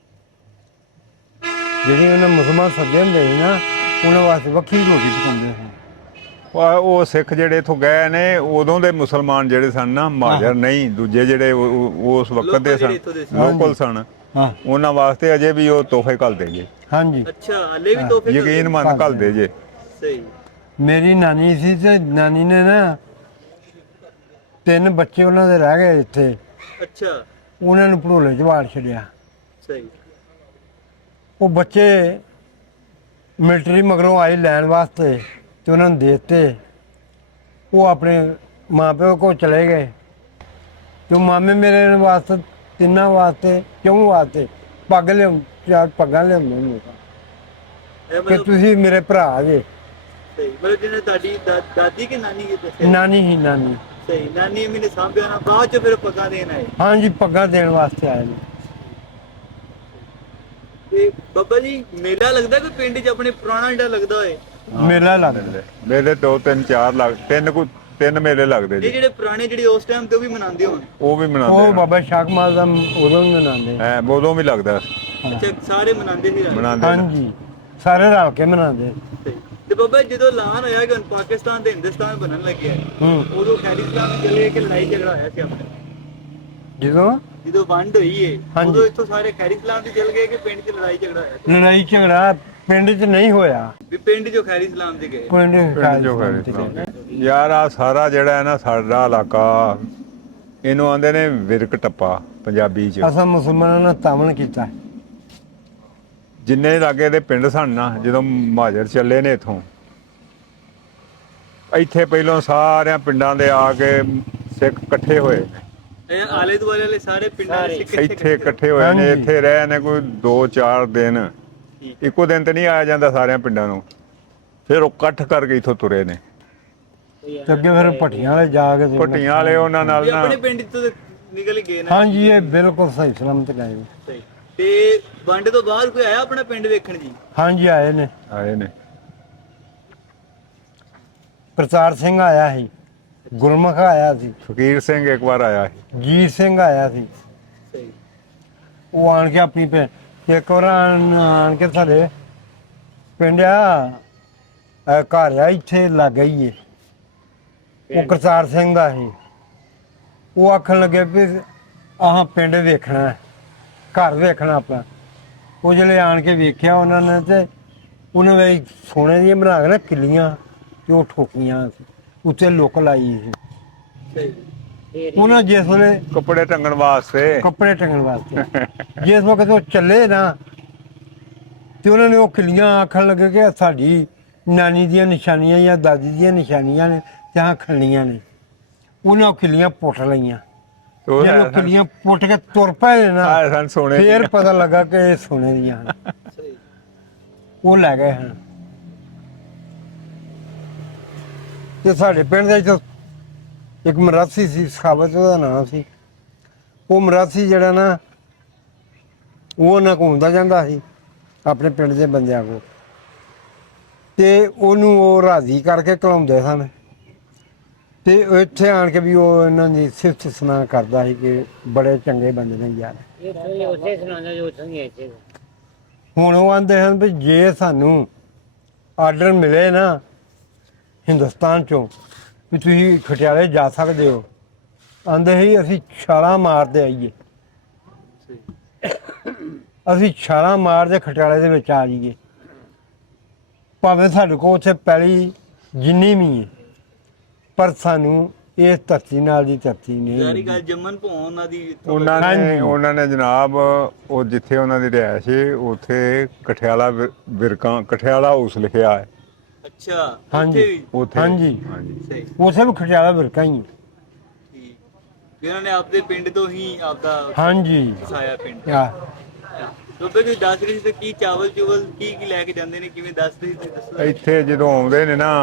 Speaker 1: ਜਿਹੜੀ ਉਹਨਾਂ ਮੁਸਲਮਾਨ ਸੱਜੇ ਹੁੰਦੇ ਸੀ ਨਾ, ਉਹਨਾਂ ਵਾਸਤੇ ਵੱਖਰੀ ਰੋਟੀ ਪਕਾਉਂਦੇ ਸਨ।
Speaker 2: ਉਹ ਸਿੱਖ ਜਿਹੜੇ ਇਥੋਂ ਗਏ ਨੇ ਉਦੋਂ ਦੇ ਮੁਸਲਮਾਨ ਜਿਹੜੇ ਸਨ ਨਾ, ਮਹਾਜਰ ਨਹੀਂ, ਦੂਜੇ ਜਿਹੜੇ ਉਸ ਵਕਤ ਦੇ ਸਨ, ਲੋਕਲ ਸਨ,
Speaker 1: ਹਾਂ,
Speaker 2: ਉਹਨਾਂ ਵਾਸਤੇ ਅਜੇ ਵੀ ਉਹ ਤੋਹਫੇ ਘੱਲਦੇ ਜੇ।
Speaker 1: ਹਾਂਜੀ,
Speaker 3: ਅੱਛਾ, ਹਲੇ ਵੀ ਤੋਹਫੇ
Speaker 2: ਯਕੀਨ ਮੰਨ ਘੱਲਦੇ ਜੇ।
Speaker 3: ਸਹੀ।
Speaker 1: ਮੇਰੀ ਨਾਨੀ ਸੀ ਤੇ ਨਾਨੀ ਨੇ ਨਾ 3 ਬੱਚੇ ਉਹਨਾਂ ਦੇ ਰਹਿ ਗਏ ਇੱਥੇ।
Speaker 3: ਅੱਛਾ।
Speaker 1: ਉਹਨਾਂ ਨੂੰ ਭੜੋਲੇ 'ਚ ਵਾੜ ਛੱਡਿਆ।
Speaker 3: ਸਹੀ।
Speaker 1: ਉਹ ਬੱਚੇ ਮਿਲਟਰੀ ਮਗਰੋਂ ਆਏ ਲੈਣ ਵਾਸਤੇ ਤੇ ਉਹਨਾਂ ਨੂੰ ਦੇ ਦਿੱਤੇ। ਉਹ ਆਪਣੇ ਮਾਪਿਓ ਕੋਲ ਚਲੇ ਗਏ ਤੇ ਮਾਮੇ ਮੇਰੇ ਵਾਸਤੇ, ਤਿੰਨਾਂ ਵਾਸਤੇ, ਕਿਉਂ ਵਾਸਤੇ ਪੱਗ ਲਿਆਉਂ, 4 ਪੱਗਾਂ ਲਿਆਉਂਦੇ ਹੁੰਦੇ
Speaker 3: ਇਹ
Speaker 1: ਕਿ ਤੁਸੀਂ ਮੇਰੇ ਭਰਾ ਜੇ।
Speaker 3: ਸਹੀ। ਮਤਲਬ ਜਿਹਨੇ ਤੁਹਾਡੀ ਦਾਦੀ ਕਿ ਨਾਨੀ ਕੀ ਦੱਸਿਆ?
Speaker 1: ਨਾਨੀ ਹੀ ਨਾਨੀ।
Speaker 3: ਸਹੀ। ਨਾਨੀ ਮੈਨੂੰ ਸਾਂਭਿਆ ਨਾ, ਬਾਅਦ ਚ ਫਿਰ ਪੱਗਾਂ ਦੇਣ ਆਏ।
Speaker 1: ਹਾਂਜੀ, ਪੱਗਾਂ ਦੇਣ ਵਾਸਤੇ ਆਏ ਨੇ।
Speaker 3: ਤੇ ਬਾਬਾ ਜੀ ਮੇਲਾ ਲੱਗਦਾ ਕੋਈ ਪਿੰਡ 'ਚ ਆਪਣੇ ਪੁਰਾਣਾ ਜਿਹੜਾ ਲੱਗਦਾ ਹੋਏ?
Speaker 1: ਮੇਲਾ ਲੱਗਦਾ।
Speaker 2: ਮੇਲੇ 2 3 4 ਲੱਗ 3 ਮੇਲੇ ਲੱਗਦੇ
Speaker 3: ਇਹ
Speaker 2: ਜੀ।
Speaker 3: ਜਿਹੜੇ ਪੁਰਾਣੇ ਜਿਹੜੇ ਉਸ ਟਾਈਮ ਤੇ ਉਹ ਵੀ ਮਨਾਉਂਦੇ ਹੋਣ?
Speaker 2: ਉਹ ਵੀ
Speaker 1: ਉਹ
Speaker 2: ਮਨਾਉਂਦੇ
Speaker 1: ਬਾਬਾ ਸ਼ਾਹ ਕਮਾਲ ਦਾ ਉਦੋਂ ਵੀ ਮਨਾਉਂਦੇ।
Speaker 2: ਐ ਉਦੋਂ ਵੀ ਲੱਗਦਾ
Speaker 3: ਅੱਛਾ, ਸਾਰੇ ਮਨਾਉਂਦੇ ਸੀ?
Speaker 2: ਮਨਾਉਂਦੇ ਨੇ।
Speaker 1: ਹਾਂਜੀ, ਸਾਰੇ ਰਲ ਕੇ ਮਨਾਉਂਦੇ।
Speaker 3: ਸਹੀ। ਤੇ ਬਾਬਾ ਜਦੋਂ ਐਲਾਨ ਹੋਇਆ ਕਿ ਹੁਣ ਪਾਕਿਸਤਾਨ ਤੇ ਹਿੰਦੁਸਤਾਨ ਬਣਨ ਲੱਗਿਆ, ਉਦੋਂ ਖੈਰੀ ਇਸਲਾਮ ਚਲੇ ਕਿ ਲੜਾਈ ਝਗੜਾ ਹੋਇਆ ਸੀ ਆਪਣੇ? ਜਦੋਂ ਵੰਡ ਹੋਈ ਏ
Speaker 1: ਹਾਂਜੀ।
Speaker 3: ਉਦੋਂ ਇੱਥੋਂ ਸਾਰੇ ਖੈਰੀ ਇਸਲਾਮ ਤੇ ਚਲ ਗਏ ਕਿ ਪਿੰਡ 'ਚ ਲੜਾਈ ਝਗੜਾ ਹੋਇਆ ਸੀ?
Speaker 1: ਲੜਾਈ ਝਗੜਾ ਪਿੰਡ 'ਚ ਨਹੀਂ ਹੋਇਆ।
Speaker 3: ਵੀ ਪਿੰਡ 'ਚੋਂ ਖੈਰੀ ਇਸਲਾਮ ਤੇ ਗਏ?
Speaker 1: ਪਿੰਡ
Speaker 2: ਪਿੰਡ ਜੋ ਯਾਰ ਆ ਸਾਰਾ ਜਿਹੜਾ ਹੈ ਨਾ ਸਾਡਾ ਇਲਾਕਾ, ਇਹਨੂੰ ਆਂਦੇ ਨੇ ਵਿਰਕ ਟੱਪਾ ਪੰਜਾਬੀ ਚ।
Speaker 1: ਅਸਾਂ ਮੁਸਲਮਾਨਾਂ ਨੇ ਤਾਮਨ ਕੀਤਾ।
Speaker 2: ਜਿੰਨੇ ਲਾਗੇ ਦੇ ਪਿੰਡ ਸਨ ਨਾ, ਜਦੋਂ ਮਹਾਜਰ ਚੱਲੇ ਨੇ ਇਥੋਂ, ਇੱਥੇ ਪਹਿਲੋਂ ਸਾਰਿਆਂ ਪਿੰਡਾਂ ਦੇ ਆ ਕੇ ਸਿੱਖ ਇਕੱਠੇ ਹੋਏ।
Speaker 3: ਇਹ ਆਲੇ ਦੁਆਲੇ ਵਾਲੇ ਸਾਰੇ ਪਿੰਡਾਂ ਦੇ ਸਿੱਖ
Speaker 2: ਇੱਥੇ ਇਕੱਠੇ ਹੋਏ ਨੇ।
Speaker 1: ਹਾਂਜੀ।
Speaker 2: ਇੱਥੇ ਰਹੇ ਨੇ ਕੋਈ 2-4 ਦਿਨ। ਇੱਕੋ ਦਿਨ ਤੇ ਨਹੀਂ ਆਇਆ ਜਾਂਦਾ ਸਾਰਿਆਂ ਪਿੰਡਾਂ ਨੂੰ। ਫਿਰ ਉਹ ਇਕੱਠ ਕਰਕੇ ਇੱਥੋਂ ਤੁਰੇ ਨੇ।
Speaker 1: ਤੇ ਅੱਗੇ ਫਿਰ ਭੱਟੀਆਂ ਵਾਲੇ ਜਾ ਕੇ ਤੇ
Speaker 2: ਭੱਟੀਆਂ ਵਾਲੇ ਉਹਨਾਂ
Speaker 3: ਵੀ
Speaker 2: ਨਾਲ ਨਾ।
Speaker 3: ਆਪਣੇ ਪਿੰਡ ਤੋਂ ਤਾਂ ਨਿਕਲ ਹੀ ਗਏ ਨਾ?
Speaker 1: ਹਾਂਜੀ, ਇਹ ਬਿਲਕੁਲ ਸਹੀ ਸਲਾਮਤ ਗਏ।
Speaker 3: ਸਹੀ। ਤੇ ਵੰਡ ਤੋਂ ਬਾਅਦ ਕੋਈ ਆਇਆ ਆਪਣਾ ਪਿੰਡ ਵੇਖਣ ਜੀ?
Speaker 1: ਹਾਂਜੀ, ਆਏ ਨੇ।
Speaker 2: ਆਏ ਨੇ।
Speaker 1: ਪ੍ਰਤਾਰ ਸਿੰਘ ਆਇਆ ਸੀ, ਗੁਰਮੁਖ ਆਇਆ ਸੀ,
Speaker 2: ਫਕੀਰ ਸਿੰਘ ਇੱਕ ਵਾਰ ਆਇਆ ਸੀ।
Speaker 1: ਜੀਤ ਸਿੰਘ ਆਇਆ ਸੀ।
Speaker 3: ਸਹੀ।
Speaker 1: ਉਹ ਆਣ ਕੇ ਆਪਣੀ ਇੱਕ ਵਾਰ ਆਣ ਕੇ ਸਾਡੇ ਪਿੰਡ ਆ ਘਰ ਆ ਇੱਥੇ ਲੱਗ ਗਈ ਏ। ਉਹ ਕਰਤਾਰ ਸਿੰਘ ਦਾ ਸੀ। ਉਹ ਆਖਣ ਲੱਗੇ ਵੀ ਆਹ ਪਿੰਡ ਵੇਖਣਾ, ਘਰ ਵੇਖਣਾ ਆਪਣਾ। ਉਹ ਜਿਹੜੇ ਆਣ ਕੇ ਵੇਖਿਆ ਉਹਨਾਂ ਨੇ, ਤੇ ਉਹਨਾਂ ਨੇ ਸੋਨੇ ਦੀਆਂ ਬਣਾ ਕੇ ਨਾ ਕਿੱਲੀਆਂ ਤੇ ਉਹ ਠੋਕੀਆਂ ਸੀ, ਉੱਤੇ ਲੁੱਕ ਲਾਈ ਸੀ।
Speaker 3: ਸਹੀ।
Speaker 1: ਉਹਨਾਂ ਜਿਸ ਵੇਲੇ
Speaker 2: ਕੱਪੜੇ ਟੰਗਣ ਵਾਸਤੇ।
Speaker 1: ਕੱਪੜੇ ਟੰਗਣ ਵਾਸਤੇ ਜਿਸ ਵਕਤ ਉਹ ਚੱਲੇ ਨਾ, ਤੇ ਉਹਨਾਂ ਨੇ ਉਹ ਕਿੱਲੀਆਂ ਆਖਣ ਲੱਗੇ ਕਿ ਸਾਡੀ ਨਾਨੀ ਦੀਆਂ ਨਿਸ਼ਾਨੀਆਂ ਜਾਂ ਦਾਦੀ ਦੀਆਂ ਨਿਸ਼ਾਨੀਆਂ ਨੇ, ਤੇ ਆਹ ਖੱਲੀਆਂ ਨੇ। ਉਹਨਾਂ ਉਹ ਕਿੱਲੀਆਂ ਪੁੱਟ ਲਈਆਂ।
Speaker 2: ਉਹ
Speaker 1: ਜਦੋਂ ਕਿੱਲੀਆਂ ਪੁੱਟ ਕੇ ਤੁਰ ਪਏ ਨਾ,
Speaker 2: ਆਏ ਸਨ ਸੋਨੇ
Speaker 1: ਫੇਰ
Speaker 2: ਦੀਆਂ।
Speaker 1: ਪਤਾ ਲੱਗਾ ਕਿ ਇਹ ਸੋਨੇ ਦੀਆਂ ਹਨ।
Speaker 3: ਸਹੀ।
Speaker 1: ਉਹ ਲੈ ਗਏ ਹਨ। ਤੇ ਸਾਡੇ ਪਿੰਡ ਦੇ ਵਿੱਚ ਇੱਕ ਮਰਾਸੀ ਸੀ, ਸਖਾਵਤ ਉਹਦਾ ਨਾਮ ਸੀ। ਉਹ ਮਰਾਸੀ ਜਿਹੜਾ ਨਾ, ਉਹ ਨਾ ਘੁੰਮਦਾ ਜਾਂਦਾ ਸੀ ਆਪਣੇ ਪਿੰਡ ਦੇ ਬੰਦਿਆਂ ਕੋਲ, ਤੇ ਉਹਨੂੰ ਉਹ ਰਾਜ਼ੀ ਕਰਕੇ ਘਲਾਉਂਦੇ ਸਨ। ਤੇ ਇੱਥੇ ਆਣ ਕੇ ਵੀ ਉਹ ਇਹਨਾਂ ਦੀ ਸਿਫਤ ਸੁਣਾ ਕਰਦਾ ਸੀ ਕਿ ਬੜੇ ਚੰਗੇ ਬੰਦੇ ਨੇ ਯਾਰ। ਹੁਣ ਉਹ ਆਂਦੇ ਹਨ ਵੀ ਜੇ ਸਾਨੂੰ ਆਰਡਰ ਮਿਲੇ ਨਾ ਹਿੰਦੁਸਤਾਨ ਚੋਂ ਵੀ ਤੁਸੀਂ ਖਟਿਆਲੇ ਜਾ ਸਕਦੇ ਹੋ, ਆਂਦੇ ਸੀ ਅਸੀਂ ਛਾਲਾਂ ਮਾਰਦੇ ਆਈਏ। ਅਸੀਂ ਛਾਲਾਂ ਮਾਰਦੇ ਖਟਿਆਲੇ ਦੇ ਵਿੱਚ ਆ ਜਾਈਏ, ਭਾਵੇਂ ਸਾਡੇ ਕੋਲ ਉੱਥੇ ਪੈਲੀ ਜਿੰਨੀ ਵੀ ਹੈ, ਪਰ ਸਾਨੂੰ ਇਸ ਧਰਤੀ ਨਾਲ ਦੀ ਧਰਤੀ
Speaker 3: ਯਾਰੀ
Speaker 1: ਨਹੀਂ।
Speaker 3: ਗੱਲ ਜੰਮਨ ਭੋਂ ਉਹਨਾਂ ਦੀ
Speaker 1: ਹਾਂਜੀ।
Speaker 2: ਉਹਨਾਂ ਨੇ ਜਨਾਬ ਉਹ ਜਿੱਥੇ ਉਹਨਾਂ ਦੀ ਰਿਹਾਇਸ਼ ਸੀ ਉੱਥੇ ਕਠਿਆਲਾ ਕਠਿਆਲਾ ਹਾਊਸ ਲਿਖਿਆ ਹੈ।
Speaker 3: ਅੱਛਾ।
Speaker 1: ਹਾਂਜੀ।
Speaker 3: ਉੱਥੇ ਵੀ?
Speaker 2: ਉੱਥੇ
Speaker 1: ਹਾਂਜੀ।
Speaker 2: ਹਾਂਜੀ।
Speaker 3: ਸਹੀ।
Speaker 1: ਉਸੇ ਵੀ ਖਟਿਆਲਾ ਵਿਰਕਾ ਹੀ ਹੈ।
Speaker 3: ਠੀਕ। ਵੀ ਉਹਨਾਂ ਨੇ ਆਪਦੇ ਪਿੰਡ ਤੋਂ ਹੀ ਆਪਦਾ
Speaker 1: ਹਾਂਜੀ
Speaker 3: ਵਸਾਇਆ ਪਿੰਡ।
Speaker 1: ਆ
Speaker 3: ਬਾਬਾ ਜੀ ਦੱਸ ਰਹੇ ਸੀ ਤੇ ਕੀ ਚਾਵਲ ਚੁਵਲ ਕੀ ਕੀ ਲੈ ਕੇ ਜਾਂਦੇ ਨੇ, ਕਿਵੇਂ ਦੱਸਦੇ ਸੀ ਤੁਸੀਂ ਦੱਸੋ।
Speaker 2: ਇੱਥੇ ਜਦੋਂ ਆਉਂਦੇ ਨੇ ਨਾ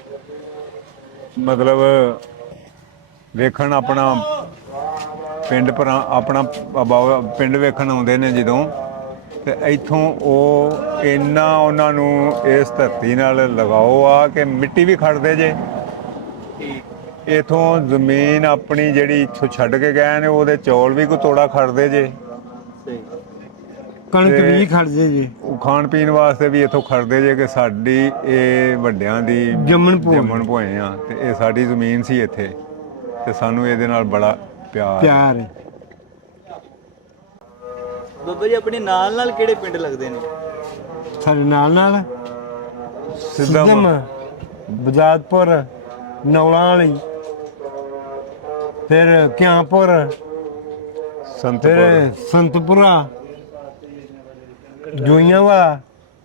Speaker 2: ਮਤਲਬ ਵੇਖਣ ਆਪਣਾ ਪਿੰਡ ਪਰ ਆਪਣਾ ਪਿੰਡ ਵੇਖਣ ਆਉਂਦੇ ਨੇ ਜਦੋਂ, ਤੇ ਇੱਥੋਂ ਉਹ ਇੰਨਾ ਉਹਨਾਂ ਨੂੰ ਇਸ ਧਰਤੀ ਨਾਲ ਲਗਾਓ ਆ ਕਿ ਮਿੱਟੀ ਵੀ ਖੜਦੇ ਜੇ।
Speaker 3: ਠੀਕ।
Speaker 2: ਇਥੋਂ ਜ਼ਮੀਨ ਆਪਣੀ ਜਿਹੜੀ ਇੱਥੋਂ ਛੱਡ ਕੇ ਗਏ ਨੇ ਉਹਦੇ ਚੌਲ ਵੀ ਕੋਈ ਤੋੜਾ ਖੜਦੇ ਜੇ,
Speaker 3: ਸਹੀ।
Speaker 1: ਕਣਕ
Speaker 2: ਤੇ
Speaker 1: ਵੀ ਖੜਦੇ ਜੀ।
Speaker 2: ਉਹ ਖਾਣ ਪੀਣ ਵਾਸਤੇ ਵੀ ਇੱਥੋਂ ਖੜਦੇ ਜੇ ਕਿ ਸਾਡੀ ਇਹ ਵੱਡਿਆਂ ਦੀ
Speaker 1: ਜੰਮਣ
Speaker 2: ਭੋਏ ਆ, ਤੇ ਇਹ ਸਾਡੀ ਜ਼ਮੀਨ ਸੀ ਇੱਥੇ, ਤੇ ਸਾਨੂੰ ਇਹਦੇ ਨਾਲ ਬੜਾ ਪਿਆਰ
Speaker 1: ਹੈ।
Speaker 3: ਬਾਬਾ ਜੀ ਆਪਣੇ ਨਾਲ ਨਾਲ ਕਿਹੜੇ ਪਿੰਡ ਲੱਗਦੇ ਨੇ?
Speaker 1: ਸਾਡੇ ਨਾਲ
Speaker 2: ਸਿੱਧਾ
Speaker 1: ਸਿੱਧਮ, ਬਜਾਦਪੁਰ, ਨੌਲਾਂ ਵਾਲੀ, ਫਿਰ ਕਿਆਂਪੁਰ,
Speaker 2: ਸੰਤ
Speaker 1: ਫਿਰ ਸੰਤਪੁਰਾ, ਜੋਈਆਂ ਵਾਲਾ,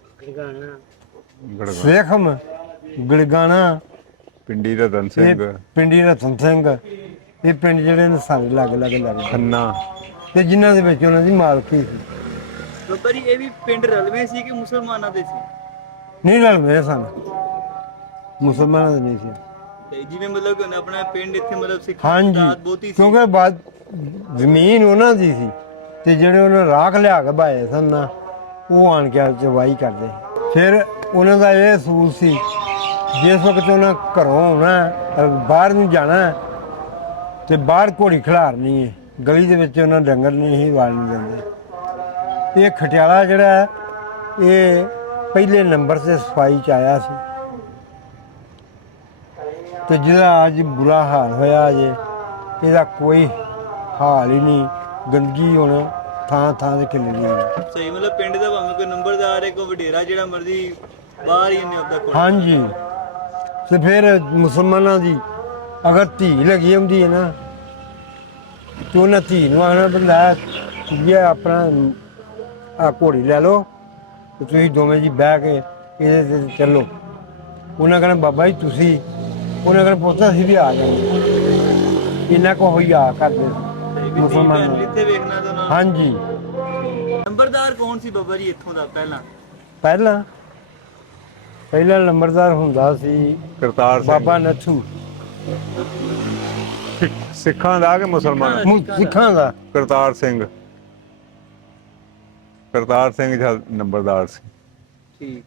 Speaker 1: ਸੇਖਮ, ਗੜਗਾਣਾ,
Speaker 2: ਪਿੰਡੀ ਰਤਨ
Speaker 1: ਇਹ
Speaker 2: ਸਿੰਘ,
Speaker 1: ਪਿੰਡੀ ਰਤਨ ਸਿੰਘ। ਇਹ ਪਿੰਡ ਜਿਹੜੇ ਨੇ ਸਾਰੇ ਲੱਗ ਲੱਗ
Speaker 2: ਖੰਨਾ,
Speaker 1: ਤੇ ਜਿਨ੍ਹਾਂ ਦੇ ਵਿੱਚ ਉਹਨਾਂ ਦੀ ਮਾਲਕੀ ਸੀ।
Speaker 3: ਬਾਬਾ ਜੀ ਇਹ ਵੀ ਪਿੰਡ ਰਲਵੇਂ ਸੀ ਕਿ ਮੁਸਲਮਾਨਾਂ ਦੇ ਸੀ?
Speaker 1: ਨਹੀਂ ਰਲਵੇਂ ਸਨ, ਮੁਸਲਮਾਨਾਂ ਦੇ ਨਹੀਂ ਸੀ।
Speaker 3: ਤੇ ਜਿਵੇਂ ਮਤਲਬ ਕਿ ਹੁੰਦਾ ਆਪਣਾ ਪਿੰਡ ਇੱਥੇ ਮਤਲਬ ਸਿੱਖਾਂ ਦੀ
Speaker 1: ਹਾਂਜੀ,
Speaker 3: ਤਾਦਾਦ ਬਹੁਤੀ ਸੀ।
Speaker 1: ਕਿਉਂਕਿ ਬਾਦ ਜ਼ਮੀਨ ਉਹਨਾਂ ਦੀ ਸੀ, ਤੇ ਜਿਹੜੇ ਉਹਨਾਂ ਰਾਖ ਲਿਆ ਕੇ ਬਾਏ ਸਨ ਨਾ, ਉਹ ਆਣ ਕੇ ਚਵਾਈ ਕਰਦੇ। ਫਿਰ ਉਹਨਾਂ ਦਾ ਇਹ ਅਸੂਲ ਸੀ, ਜਿਸ ਵਕਤ ਉਹਨਾਂ ਘਰੋਂ ਆਉਣਾ, ਬਾਹਰ ਨੂੰ ਜਾਣਾ, ਤੇ ਬਾਹਰ ਘੋੜੀ ਖਿਲਾਰਨੀ ਹੈ, ਗਲੀ ਦੇ ਵਿੱਚ ਉਹਨਾਂ ਡੰਗਰ ਨਹੀਂ ਸੀ ਵਾਲਣ ਦਿੰਦੇ। ਇਹ ਖਟਿਆਲਾ ਜਿਹੜਾ ਹੈ, ਇਹ ਪਹਿਲੇ ਨੰਬਰ 'ਤੇ ਸਫਾਈ 'ਚ ਆਇਆ ਸੀ, ਤੇ ਜਿਹਦਾ ਅੱਜ ਬੁਰਾ ਹਾਲ ਹੋਇਆ ਜੇ, ਇਹਦਾ ਕੋਈ ਹਾਲ ਹੀ ਨਹੀਂ। ਗੰਦਗੀ ਹੁਣ ਥਾਂ ਥਾਂ ਤੇ ਖਿਲਰੀ ਹੈ।
Speaker 3: ਸਹੀ, ਮਤਲਬ ਪਿੰਡ ਦਾ ਭਾਵੇਂ ਕੋਈ ਨੰਬਰਦਾਰ ਹੈ, ਕੋਈ ਵਡੇਰਾ, ਜਿਹੜਾ ਮਰਜ਼ੀ ਬਾਹਰ ਹੀ ਉਹਨੇ ਆਪਦਾ ਕੋਲ।
Speaker 1: ਹਾਂਜੀ, ਤੇ ਫਿਰ ਮੁਸਲਮਾਨਾਂ ਦੀ ਅਗਰ ਧੀ ਲੱਗੀ ਹੁੰਦੀ ਹੈ ਨਾ, ਤੇ ਉਹਨਾਂ ਧੀ ਨੂੰ ਆਖਣਾ ਵੀ ਲੈ ਇਹ ਆਪਣਾ ਆ ਘੋੜੀ ਲੈ ਲਓ, ਤੇ ਤੁਸੀਂ ਦੋਵੇਂ ਜੀ ਬਹਿ ਕੇ ਇਹਦੇ ਤੇ ਚੱਲੋ। ਉਹਨਾਂ ਕਹਿਣਾ ਬਾਬਾ ਜੀ ਤੁਸੀਂ, ਉਹਨਾਂ ਕਹਿਣਾ ਪੁੱਤ ਅਸੀਂ ਵੀ ਆ ਜਾਵਾਂਗੇ। ਇੰਨਾ ਕੋ ਹੋਈ ਆ ਕਰਦੇ ਮੁਸਲਮਾਨ।
Speaker 3: ਇੱਥੇ ਵੇਖਣਾ ਤਾਂ ਨਾ।
Speaker 1: ਹਾਂਜੀ,
Speaker 3: ਨੰਬਰਦਾਰ ਕੌਣ ਸੀ ਬਾਬਾ ਜੀ ਇੱਥੋਂ ਦਾ ਪਹਿਲਾਂ?
Speaker 1: ਪਹਿਲਾ ਨੰਬਰਦਾਰ ਹੁੰਦਾ ਸੀ
Speaker 2: ਕਰਤਾਰ ਸਿੰਘ।
Speaker 1: ਬਾਬਾ ਨੱਥੂ,
Speaker 2: ਸਿੱਖਾਂ ਦਾ ਕਿ ਮੁਸਲਮਾਨਾਂ?
Speaker 1: ਸਿੱਖਾਂ ਦਾ।
Speaker 2: ਕਰਤਾਰ ਸਿੰਘ ਨੰਬਰਦਾਰ ਸੀ।
Speaker 3: ਠੀਕ।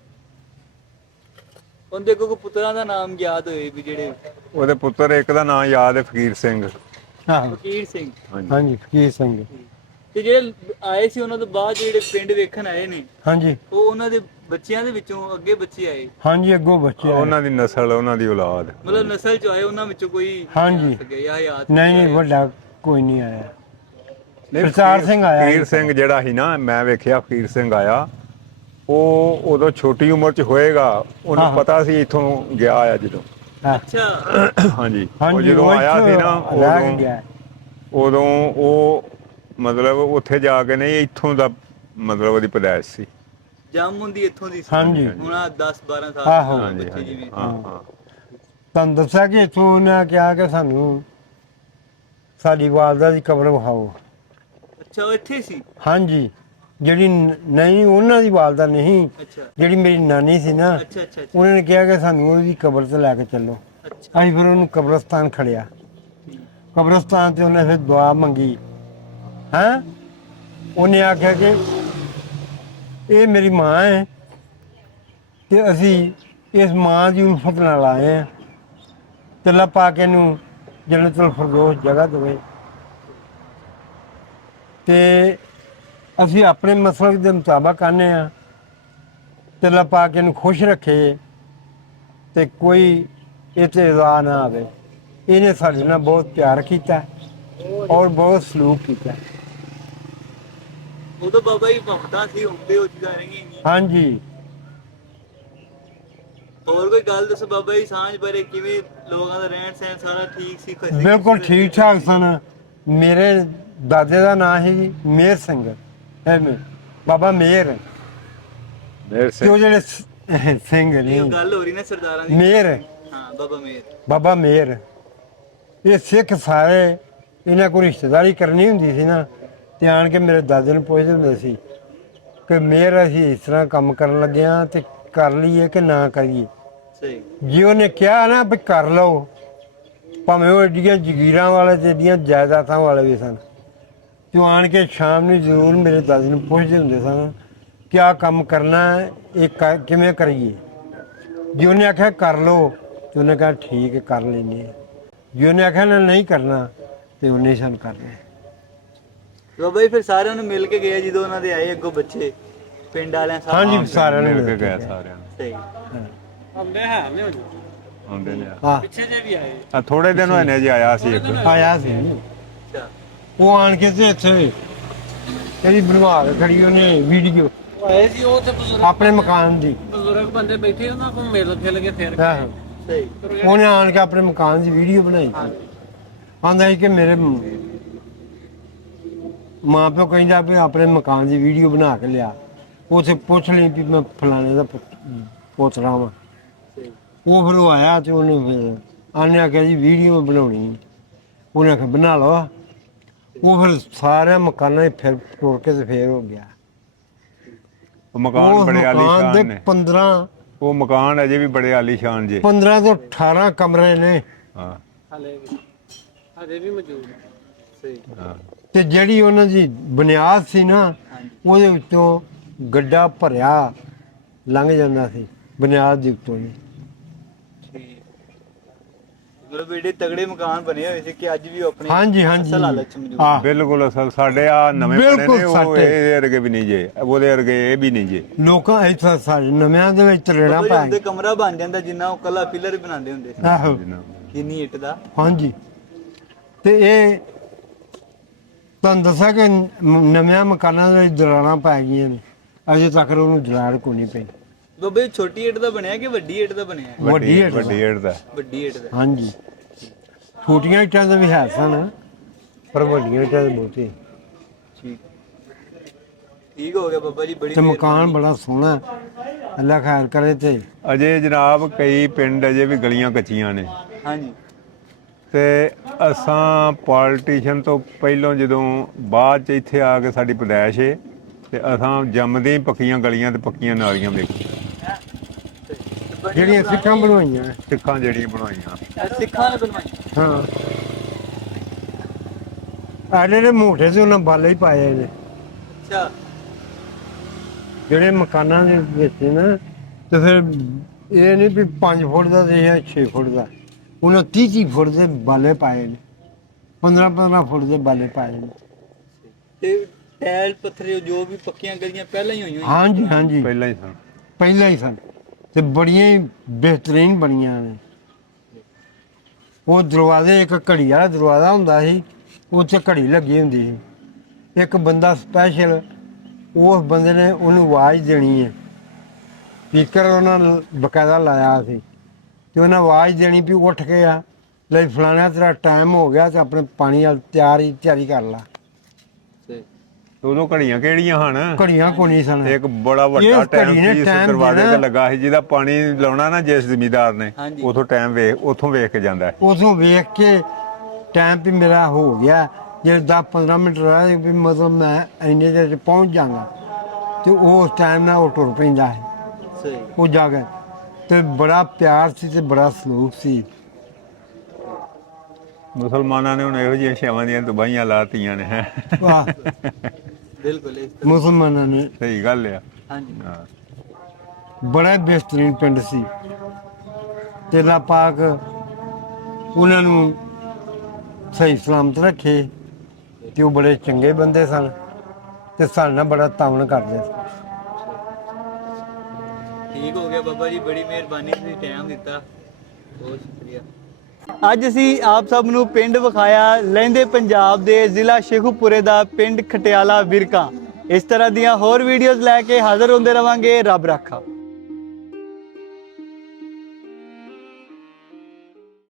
Speaker 3: ਉਹਦੇ ਕੋਈ ਪੁੱਤਰਾਂ ਦਾ ਨਾਮ ਯਾਦ ਹੋਏ ਵੀ ਜਿਹੜੇ?
Speaker 2: ਉਹਦੇ ਪੁੱਤਰ ਇੱਕ ਦਾ ਨਾਂ ਯਾਦ ਹੈ, ਫਕੀਰ ਸਿੰਘ।
Speaker 1: ਆਹੋ,
Speaker 3: ਫਕੀਰ ਸਿੰਘ।
Speaker 1: ਹਾਂਜੀ, ਫਕੀਰ ਸਿੰਘ।
Speaker 3: ਤੇ ਜਿਹੜੇ ਆਏ ਸੀ ਉਹਨਾਂ ਤੋਂ ਬਾਅਦ ਜਿਹੜੇ ਪਿੰਡ ਵੇਖਣ ਆਏ ਨੇ,
Speaker 1: ਹਾਂਜੀ
Speaker 3: ਉਹ ਉਹਨਾਂ ਦੇ ਬੱਚਿਆਂ ਦੇ ਵਿੱਚੋਂ ਅੱਗੇ ਬੱਚੇ ਆਏ,
Speaker 1: ਹਾਂਜੀ, ਅੱਗੋਂ ਬੱਚੇ ਆਏ।
Speaker 2: ਉਹਨਾਂ ਦੀ ਨਸਲ, ਉਹਨਾਂ ਦੀ ਔਲਾਦ।
Speaker 3: ਮਤਲਬ ਨਸਲ ਚ ਆਏ, ਉਹਨਾਂ ਵਿੱਚੋਂ ਕੋਈ
Speaker 1: ਹਾਂਜੀ।
Speaker 3: ਗਿਆ ਯਾਦ?
Speaker 1: ਨਹੀਂ ਵੱਡਾ ਕੋਈ ਨਹੀਂ ਆਇਆ। ਕਰਤਾਰ ਸਿੰਘ ਆਇਆ
Speaker 2: ਫਕੀਰ ਸਿੰਘ ਜਿਹੜਾ ਸੀ ਨਾ, ਮੈਂ ਵੇਖਿਆ ਫਕੀਰ ਸਿੰਘ ਆਇਆ, ਉਹ ਉਦੋਂ ਛੋਟੀ ਉਮਰ ਚ ਹੋਏਗਾ, ਉਹਨੂੰ
Speaker 1: ਹਾਂ।
Speaker 2: ਪਤਾ ਸੀ ਇੱਥੋਂ ਗਿਆ ਆ ਜਦੋਂ।
Speaker 1: ਹਾਂ।
Speaker 3: ਅੱਛਾ।
Speaker 2: ਹਾਂਜੀ, ਉਹ
Speaker 1: ਹਾਂਜੀ,
Speaker 2: ਜਦੋਂ
Speaker 1: ਉਹ
Speaker 2: ਆਇਆ ਸੀ ਨਾ,
Speaker 1: ਰਹਿ ਕੇ ਗਿਆ।
Speaker 2: ਉਦੋਂ ਉਹ ਮਤਲਬ ਉੱਥੇ ਜਾ ਕੇ ਨਹੀਂ, ਇੱਥੋਂ ਦਾ ਮਤਲਬ ਉਹਦੀ ਪੈਦਾਇਸ਼ ਸੀ।
Speaker 3: ਜੰਮ ਹੁੰਦੀ ਇੱਥੋਂ ਦੀ ਸੀ।
Speaker 1: ਹਾਂਜੀ।
Speaker 3: ਹੁਣ 10-12 ਸਾਲ
Speaker 1: ਆਹੋ।
Speaker 3: ਦੇ
Speaker 2: ਹਾਂਜੀ,
Speaker 3: ਬੱਚੇ
Speaker 2: ਹਾਂਜੀ,
Speaker 3: ਜਿਵੇਂ।
Speaker 2: ਹਾਂ ਹਾਂ।
Speaker 1: ਤੁਹਾਨੂੰ ਦੱਸਿਆ ਕਿ ਇੱਥੋਂ ਉਹਨਾਂ ਕਿਹਾ ਕਿ ਸਾਨੂੰ ਸਾਡੀ ਵਾਲਦਾ ਦੀ ਕਬਰ ਵਿਖਾਓ।
Speaker 3: ਅੱਛਾ, ਉਹ ਇੱਥੇ ਸੀ?
Speaker 1: ਹਾਂਜੀ, ਜਿਹੜੀ ਨਹੀਂ ਉਹਨਾਂ ਦੀ ਵਾਲਦਾ ਨਹੀਂ,
Speaker 3: ਅੱਛਾ
Speaker 1: ਜਿਹੜੀ ਮੇਰੀ ਨਾਨੀ ਸੀ ਨਾ,
Speaker 3: ਅੱਛਾ ਅੱਛਾ ਅੱਛਾ
Speaker 1: ਉਹਨਾਂ ਨੇ ਕਿਹਾ ਕਿ ਸਾਨੂੰ ਉਹਦੀ ਕਬਰ ਤੇ ਲੈ ਕੇ ਚੱਲੋ।
Speaker 3: ਅੱਛਾ।
Speaker 1: ਅਸੀਂ ਫਿਰ ਉਹਨੂੰ ਕਬਰਸਤਾਨ ਖੜਿਆ।
Speaker 3: ਠੀਕ।
Speaker 1: ਕਬਰਸਤਾਨ ਤੇ ਉਹਨੇ ਫਿਰ ਦੁਆ ਮੰਗੀ। ਹੈਂ, ਉਹਨੇ ਆਖਿਆ ਕਿ ਇਹ ਮੇਰੀ ਮਾਂ ਹੈ, ਤੇ ਅਸੀਂ ਇਸ ਮਾਂ ਦੀ ਉਲਫਤ ਨਾਲ ਆਏ ਹਾਂ, ਤੇ ਅੱਲਾਹ ਪਾਕ ਇਹਨੂੰ ਜੰਨਤੁਲ ਫਿਰਦੌਸ ਜਗ੍ਹਾ ਦੇਵੇ, ਤੇ ਅਸੀਂ ਆਪਣੇ ਮਸਲਕ ਦੇ ਮੁਤਾਬਕ ਆਨੇ ਆ, ਤੇ ਅੱਲਾਹ ਪਾਕ ਇਹਨੂੰ ਖੁਸ਼ ਰੱਖੇ, ਤੇ ਕੋਈ ਇਹ 'ਤੇ ਇਜ਼ਾ ਨਾ ਆਵੇ। ਇਹਨੇ ਸਾਡੇ ਨਾਲ ਬਹੁਤ ਪਿਆਰ ਕੀਤਾ ਔਰ ਬਹੁਤ ਸਲੂਕ ਕੀਤਾ।
Speaker 3: ਉਦੋਂ ਬਾਬਾ ਜੀ ਭਗਤਾਂ ਸੀ, ਹੁੰਦੇ ਹੋ ਚੁੱਕਾ ਰਹੀ।
Speaker 1: ਹਾਂਜੀ,
Speaker 3: ਹੋਰ ਕੋਈ ਗੱਲ ਦੱਸੋ ਬਾਬਾ ਜੀ, ਸਾਂਝ ਬਾਰੇ, ਕਿਵੇਂ ਲੋਕਾਂ ਦਾ ਰਹਿਣ ਸਹਿਣ ਸਾਰਾ ਠੀਕ ਸੀ? ਖੁਸ਼ੀ
Speaker 1: ਬਿਲਕੁਲ ਠੀਕ ਠਾਕ ਸਨ। ਮੇਰੇ ਦਾਦੇ ਦਾ ਨਾਂ ਸੀ ਜੀ ਮੇਰ ਸਿੰਘ, ਐਵੇਂ ਬਾਬਾ ਮੇਰ,
Speaker 2: ਮੇਰ
Speaker 1: ਤੇ ਉਹ
Speaker 2: ਸਿੰਘ।
Speaker 1: ਜਿਹੜੇ ਸਿੰਘ
Speaker 3: ਇਹ
Speaker 1: ਨੇ
Speaker 3: ਗੱਲ ਹੋ ਰਹੀ ਨਾ ਸਰਦਾਰਾਂ ਦੀ।
Speaker 1: ਮੇਰ,
Speaker 3: ਹਾਂ, ਬਾਬਾ ਮੇਰ।
Speaker 1: ਬਾਬਾ ਮੇਰ, ਇਹ ਸਿੱਖ ਸਾਰੇ ਇਹਨਾਂ ਕੋਈ ਰਿਸ਼ਤੇਦਾਰੀ ਕਰਨੀ ਹੁੰਦੀ ਸੀ ਨਾ ਤੇ ਆਣ ਕੇ ਮੇਰੇ ਦਾਦੇ ਨੂੰ ਪੁੱਛਦੇ ਹੁੰਦੇ ਸੀ ਕਿ ਮੇਰ ਅਸੀਂ ਇਸ ਤਰ੍ਹਾਂ ਕੰਮ ਕਰਨ ਲੱਗੇ ਹਾਂ ਤੇ ਕਰ ਲਈਏ ਕਿ ਨਾ ਕਰੀਏ।
Speaker 3: ਸਹੀ।
Speaker 1: ਜੇ ਉਹਨੇ ਕਿਹਾ ਨਾ ਵੀ ਕਰ ਲਓ, ਭਾਵੇਂ ਉਹ ਏਡੀਆਂ ਜ਼ਗੀਰਾਂ ਵਾਲੇ ਤੇ ਏਡੀਆਂ ਜਾਇਦਾਦਾਂ ਵਾਲੇ ਵੀ ਸਨ, ਤੇ ਉਹ ਆਣ ਕੇ ਸ਼ਾਮ ਨੂੰ ਜ਼ਰੂਰ ਮੇਰੇ ਦਾਦੇ ਨੂੰ ਪੁੱਛਦੇ ਹੁੰਦੇ ਸਨ ਕਿ ਆਹ ਕੰਮ ਕਰਨਾ ਹੈ, ਇਹ ਕਿਵੇਂ ਕਰੀਏ। ਜੇ ਉਹਨੇ ਆਖਿਆ ਕਰ ਲਓ ਤੇ ਉਹਨੇ ਕਿਹਾ ਠੀਕ ਹੈ ਕਰ ਲੈਂਦੇ ਹਾਂ। ਜੇ ਉਹਨੇ ਆਖਿਆ ਨਾ ਨਹੀਂ ਕਰਨਾ ਤੇ ਉਹਨੇ ਸਾਨੂੰ ਕਰਨਾ।
Speaker 3: ਬਾਬਾ ਜੀ ਫਿਰ ਸਾਰਿਆਂ ਨੂੰ ਮਿਲ ਕੇ ਗਏ ਜਦੋਂ ਉਹਨਾਂ ਦੇ ਆਏ ਅੱਗੋਂ ਬੱਚੇ ਪਿੰਡ ਵਾਲਿਆਂ ਸਭ?
Speaker 1: ਹਾਂਜੀ ਸਾਰਿਆਂ ਨੂੰ
Speaker 2: ਮਿਲ ਕੇ ਗਏ ਸਾਰਿਆਂ ਨੂੰ।
Speaker 3: ਸਹੀ।
Speaker 2: ਆਉਂਦੇ ਨੇ
Speaker 1: ਹਾਂ
Speaker 3: ਪਿੱਛੇ ਜੇ ਵੀ ਆਏ।
Speaker 2: ਆ ਥੋੜੇ ਦਿਨ ਹੋਏ ਨੇ ਜੀ ਆਇਆ ਸੀ ਇੱਕ।
Speaker 1: ਆਇਆ ਸੀ
Speaker 3: ਅੱਛਾ।
Speaker 1: ਉਹ ਆਣ ਕੇ ਤੇ ਇੱਥੇ ਤੇਰੀ ਬਣਵਾ ਕੇ ਖੜੀ ਉਹਨੇ ਵੀਡੀਓ
Speaker 4: ਆਏ ਸੀ ਉਹ ਤੇ
Speaker 1: ਆਪਣੇ ਮਕਾਨ ਦੀ।
Speaker 4: ਬਜ਼ੁਰਗ ਬੰਦੇ ਬੈਠੇ ਉਹਨਾਂ ਕੋਲ ਮਿਲ ਗਿਲ ਕੇ ਫਿਰ
Speaker 1: ਆਹੋ।
Speaker 3: ਸਹੀ।
Speaker 1: ਉਹਨੇ ਆਣ ਕੇ ਆਪਣੇ ਮਕਾਨ ਦੀ ਵੀਡੀਓ ਬਣਾਈ। ਆਂਦਾ ਸੀ ਕਿ ਮੇਰੇ ਮਾਂ ਪਿਓ ਕਹਿੰਦਾ ਵੀ ਆਪਣੇ ਮਕਾਨ ਦੀ ਵੀਡੀਓ ਬਣਾ ਕੇ ਲਿਆ, ਉਥੇ ਪੁੱਛ ਲਈ ਵੀ ਮੈਂ ਫਲਾਣੇ ਦਾ ਪੋਤਰਾ ਵਾਂ।
Speaker 3: ਸਹੀ।
Speaker 1: ਉਹ ਫਿਰ ਉਹ ਆਇਆ ਤੇ ਉਹਨੇ ਫਿਰ ਆਨੇ ਆਖਿਆ ਜੀ ਵੀਡੀਓ ਬਣਾਉਣੀ। ਉਹਨੇ ਆਖਿਆ ਬਣਾ ਲਓ। ਉਹ ਫਿਰ ਸਾਰਿਆਂ ਮਕਾਨਾਂ 'ਚ ਫਿਰ ਤੋੜ ਕੇ ਤੇ ਫੇਰ ਹੋ ਗਿਆ।
Speaker 2: ਉਹ ਮਕਾਨ
Speaker 1: ਉਹ
Speaker 2: ਬੜੇ
Speaker 1: ਮਕਾਨ
Speaker 2: ਆਲੀਸ਼ਾਨ
Speaker 1: ਦੇ
Speaker 2: ਨੇ।
Speaker 1: 15
Speaker 2: ਉਹ ਮਕਾਨ ਅਜੇ ਵੀ ਬੜੇ ਆਲੀਸ਼ਾਨ ਜੇ।
Speaker 1: 15 ਤੋਂ 18 ਕਮਰੇ ਨੇ।
Speaker 2: ਹਾਂ
Speaker 4: ਹਲੇ ਵੀ ਹਜੇ ਵੀ ਮੌਜੂਦ ਹੈ।
Speaker 3: ਸਹੀ।
Speaker 2: ਹਾਂ।
Speaker 1: ਤੇ ਜਿਹੜੀ ਉਹਨਾਂ ਦੀ ਬੁਨਿਆਦ ਸੀ ਨਾ,
Speaker 3: ਹਾਂਜੀ।
Speaker 1: ਉਹਦੇ ਵਿੱਚੋਂ ਗੱਡਾ ਭਰਿਆ ਲੰਘ ਜਾਂਦਾ ਸੀ ਬੁਨਿਆਦ ਦੇ ਉੱਤੋਂ ਜੀ।
Speaker 3: ਠੀਕ। ਮਤਲਬ ਏਡੇ ਤਗੜੇ ਮਕਾਨ ਬਣੇ ਹੋਏ ਸੀ ਕਿ ਅੱਜ ਵੀ ਉਹ ਆਪਣੀ
Speaker 1: ਹਾਂਜੀ ਹਾਂਜੀ
Speaker 3: ਅਸਲ ਹਾਲਤ ਚ ਮੌਜੂਦ
Speaker 1: ਹਾਂ
Speaker 2: ਬਿਲਕੁਲ ਅਸਲ ਸਾਡੇ ਆ ਨਵੇਂ ਬਣੇ
Speaker 1: ਬਿਲਕੁਲ
Speaker 2: ਨੇ ਉਹ
Speaker 1: ਸਾਡੇ।
Speaker 2: ਇਹਦੇ ਵਰਗੇ ਵੀ ਨਹੀਂ ਜੇ, ਉਹਦੇ ਵਰਗੇ ਇਹ ਵੀ ਨਹੀਂ ਜੇ।
Speaker 1: ਲੋਕਾਂ ਇੱਥੇ ਸਾਡੇ ਨਵਿਆਂ ਦੇ ਵਿੱਚ ਤਰੇੜਾ
Speaker 3: ਬਾਬਾ ਜੀ
Speaker 1: ਪੈ
Speaker 3: ਹੁੰਦੇ ਕਮਰਾ ਬਣ ਜਾਂਦਾ ਜਿੰਨਾ ਉਹ ਕੱਲਾ ਪਿਲਰ ਬਣਾਉਂਦੇ ਹੁੰਦੇ ਸੀ।
Speaker 1: ਆਹੋ
Speaker 3: ਕਿੰਨੀ ਇੱਟ ਦਾ।
Speaker 1: ਹਾਂਜੀ। ਤੇ ਇਹ ਤੁਹਾਨੂੰ ਦੱਸਿਆ ਕਿ ਨਵਿਆਂ ਮਕਾਨਾਂ ਦੇ ਵਿੱਚ ਦਰਾਰਾਂ ਪੈ ਗਈਆਂ ਨੇ, ਅਜੇ ਤੱਕ ਉਹਨੂੰ ਦਰਾਰ ਕੋਈ ਨਹੀਂ ਪਈ।
Speaker 3: ਬਾਬਾ ਜੀ ਛੋਟੀ ਇੱਟ ਦਾ ਬਣਿਆ ਕਿ ਵੱਡੀ ਇੱਟ ਦਾ ਬਣਿਆ?
Speaker 1: ਵੱਡੀ ਇੱਟ ਦਾ।
Speaker 2: ਵੱਡੀ ਏੜ ਦਾ।
Speaker 3: ਵੱਡੀ ਇੱਟ ਦਾ।
Speaker 1: ਹਾਂਜੀ। ਛੋਟੀਆਂ ਇੱਟਾਂ ਦੇ ਵੀ ਹੈ ਸਨ ਪਰ ਵੱਡੀਆਂ ਇੱਟਾਂ ਦੇ ਬਹੁਤੇ।
Speaker 3: ਠੀਕ। ਠੀਕ ਹੋ ਗਿਆ ਬਾਬਾ ਜੀ, ਬੜੀ
Speaker 1: ਤੇ ਮਕਾਨ
Speaker 3: ਮਿਹਰਬਾਨੀ।
Speaker 1: ਬੜਾ ਸੋਹਣਾ ਹੈ। ਅੱਲਾ ਖੈਰ ਕਰੇ ਤੇ
Speaker 2: ਅਜੇ ਜਨਾਬ ਕਈ ਪਿੰਡ ਅਜੇ ਵੀ ਗਲੀਆਂ ਕੱਚੀਆਂ ਨੇ।
Speaker 3: ਹਾਂਜੀ।
Speaker 2: ਤੇ ਅਸਾਂ ਪੋਲੀਟੀਸ਼ਨ ਤੋਂ ਪਹਿਲਾਂ ਜਦੋਂ ਬਾਅਦ ਚ ਇੱਥੇ ਆ ਕੇ ਸਾਡੀ ਪੈਦਾਇਸ਼ ਏ ਤੇ ਅਸਾਂ ਜੰਮਦੇ ਹੀ ਪੱਕੀਆਂ ਗਲੀਆਂ ਤੇ ਪੱਕੀਆਂ ਨਾਲੀਆਂ ਵੇਖੀਆਂ।
Speaker 1: ਜਿਹੜੀਆਂ ਸਿੱਖਾਂ ਬਣਵਾਈਆਂ ਹੈ।
Speaker 2: ਸਿੱਖਾਂ ਜਿਹੜੀਆਂ ਬਣਾਈਆਂ।
Speaker 3: ਇਹ ਸਿੱਖਾਂ ਨੇ ਬਣਵਾਈ।
Speaker 1: ਹਾਂ ਆਲੇ ਦੇ ਮੋਟੇ ਤੇ ਉਹਨਾਂ ਬਾਲੇ ਹੀ ਪਾਏ ਨੇ
Speaker 3: ਅੱਛਾ।
Speaker 1: ਜਿਹੜੇ ਮਕਾਨਾਂ ਦੇ ਵਿੱਚ ਨਾ। ਤੇ ਫਿਰ ਇਹ ਨਹੀਂ ਵੀ 5 ਫੁੱਟ ਦਾ ਤੇ ਜਾਂ 6 ਫੁੱਟ ਦਾ, ਉਹਨਾਂ 30 ਫੁੱਟ ਦੇ ਬਾਲੇ ਪਾਏ ਨੇ, 15 ਫੁੱਟ ਦੇ ਬਾਲੇ ਪਾਏ ਨੇ।
Speaker 3: ਤੇ ਟੈਲ ਪੱਥਰ ਜੋ ਵੀ ਪੱਕੀਆਂ ਗਲੀਆਂ ਪਹਿਲਾਂ ਹੀ ਹੋਈਆਂ।
Speaker 1: ਹਾਂਜੀ ਹਾਂਜੀ
Speaker 2: ਪਹਿਲਾਂ ਹੀ ਸਨ।
Speaker 1: ਪਹਿਲਾਂ ਹੀ ਸਨ ਤੇ ਬੜੀਆਂ ਹੀ ਬਿਹਤਰੀਨ ਬਣੀਆਂ ਨੇ। ਉਹ ਦਰਵਾਜ਼ੇ ਇੱਕ ਘੜੀ ਵਾਲਾ ਦਰਵਾਜ਼ਾ ਹੁੰਦਾ ਸੀ, ਉਹ 'ਚ ਘੜੀ ਲੱਗੀ ਹੁੰਦੀ ਸੀ। ਇੱਕ ਬੰਦਾ ਸਪੈਸ਼ਲ ਉਸ ਬੰਦੇ ਨੇ ਉਹਨੂੰ ਆਵਾਜ਼ ਦੇਣੀ ਹੈ। ਸਪੀਕਰ ਉਹਨਾਂ ਬਕਾਇਦਾ ਲਾਇਆ ਸੀ ਤੇ ਉਹਨਾਂ ਆਵਾਜ਼ ਦੇਣੀ ਵੀ ਉੱਠ ਕੇ ਆ ਲੈ ਫਲਾਣਾ ਤੇਰਾ ਟਾਈਮ ਹੋ ਗਿਆ ਤੇ ਆਪਣੇ ਪਾਣੀ ਵਾਲ ਤਿਆਰੀ ਕਰ ਲਾ।
Speaker 2: ਉਦੋਂ ਘੜੀਆਂ ਕਿਹੜੀਆਂ ਹਨ?
Speaker 1: ਘੜੀਆਂ ਕੋਈ ਨਹੀਂ ਸਨ।
Speaker 2: ਤੇ ਇੱਕ ਬੜਾ ਵੱਡਾ
Speaker 1: ਇਸ
Speaker 2: ਟਾਈਮ
Speaker 1: ਘੜੀ ਨੇ
Speaker 2: ਪੀਸ
Speaker 1: time
Speaker 2: ਦਰਵਾਜ਼ੇ
Speaker 1: ਦੇਣਾ।
Speaker 2: ਤੇ ਲੱਗਾ ਸੀ ਜਿਹਦਾ ਪਾਣੀ ਲਾਉਣਾ ਨਾ ਜਿਸ ਜ਼ਮੀਂਦਾਰ ਨੇ
Speaker 3: ਹਾਂਜੀ।
Speaker 2: ਉਥੋਂ ਟਾਈਮ ਉਥੋਂ ਵੇਖ ਕੇ ਜਾਂਦਾ ਹੈ।
Speaker 1: ਉਦੋਂ ਵੇਖ ਕੇ ਟਾਈਮ ਵੀ ਮੇਰਾ ਹੋ ਗਿਆ, ਜੇ 10-15 ਮਿੰਟ ਰਹਿ ਵੀ ਮਤਲਬ ਮੈਂ ਇੰਨੇ ਦੇਰ 'ਚ ਪਹੁੰਚ ਜਾਗਾ ਤੇ ਉਹ ਉਸ ਟਾਈਮ ਨਾਲ ਉਹ ਟੁਰ ਪੈਂਦਾ ਹੈ।
Speaker 3: ਸਹੀ।
Speaker 1: ਉਹ ਜਾ ਕੇ ਤੇ ਬੜਾ ਪਿਆਰ ਸੀ ਤੇ ਬੜਾ ਸਲੂਕ ਸੀ।
Speaker 2: ਮੁਸਲਮਾਨਾਂ ਨੇ ਹੁਣ ਇਹੋ ਜਿਹੀਆਂ ਛੇਵਾਂ ਦੀਆਂ ਤਬਾਹੀਆਂ ਲਾਤੀਆਂ ਨੇ ਹੈ।
Speaker 1: ਵਾਹ
Speaker 3: ਬਿਲਕੁਲ ਇਸ ਤਰ੍ਹਾਂ।
Speaker 1: ਮੁਸਲਮਾਨਾਂ ਨੇ
Speaker 2: ਸਹੀ ਗੱਲ ਆ।
Speaker 3: ਹਾਂਜੀ।
Speaker 2: ਹਾਂ।
Speaker 1: ਬੜਾ ਬਿਹਤਰੀਨ ਪਿੰਡ ਸੀ ਤੇ ਅੱਲਾ ਪਾਕ ਉਹਨਾਂ ਨੂੰ ਸਹੀ ਸਲਾਮਤ ਰੱਖੇ ਤੇ ਉਹ ਬੜੇ ਚੰਗੇ ਬੰਦੇ ਸਨ ਤੇ ਸਾਡੇ ਨਾਲ ਬੜਾ ਤਾਵਨ ਕਰਦੇ ਸੀ।
Speaker 3: ਠੀਕ ਹੋ ਗਿਆ ਬਾਬਾ ਜੀ, ਬੜੀ ਮਿਹਰਬਾਨੀ, ਤੁਸੀਂ ਟਾਈਮ ਦਿੱਤਾ, ਬਹੁਤ ਸ਼ੁਕਰੀਆ। ਅੱਜ ਅਸੀਂ ਆਪ ਸਭ ਨੂੰ ਪਿੰਡ ਵਿਖਾਇਆ ਲਹਿੰਦੇ ਪੰਜਾਬ ਦੇ ਜ਼ਿਲ੍ਹਾ ਸ਼ੇਖੂਪੁਰੇ ਦਾ ਪਿੰਡ ਖਟਿਆਲਾ ਵਿਰਕਾ। ਇਸ ਤਰ੍ਹਾਂ ਦੀਆਂ ਹੋਰ ਵੀਡੀਓਜ਼ ਲੈ ਕੇ ਹਾਜ਼ਰ ਹੁੰਦੇ ਰਵਾਂਗੇ। ਰੱਬ ਰਾਖਾ।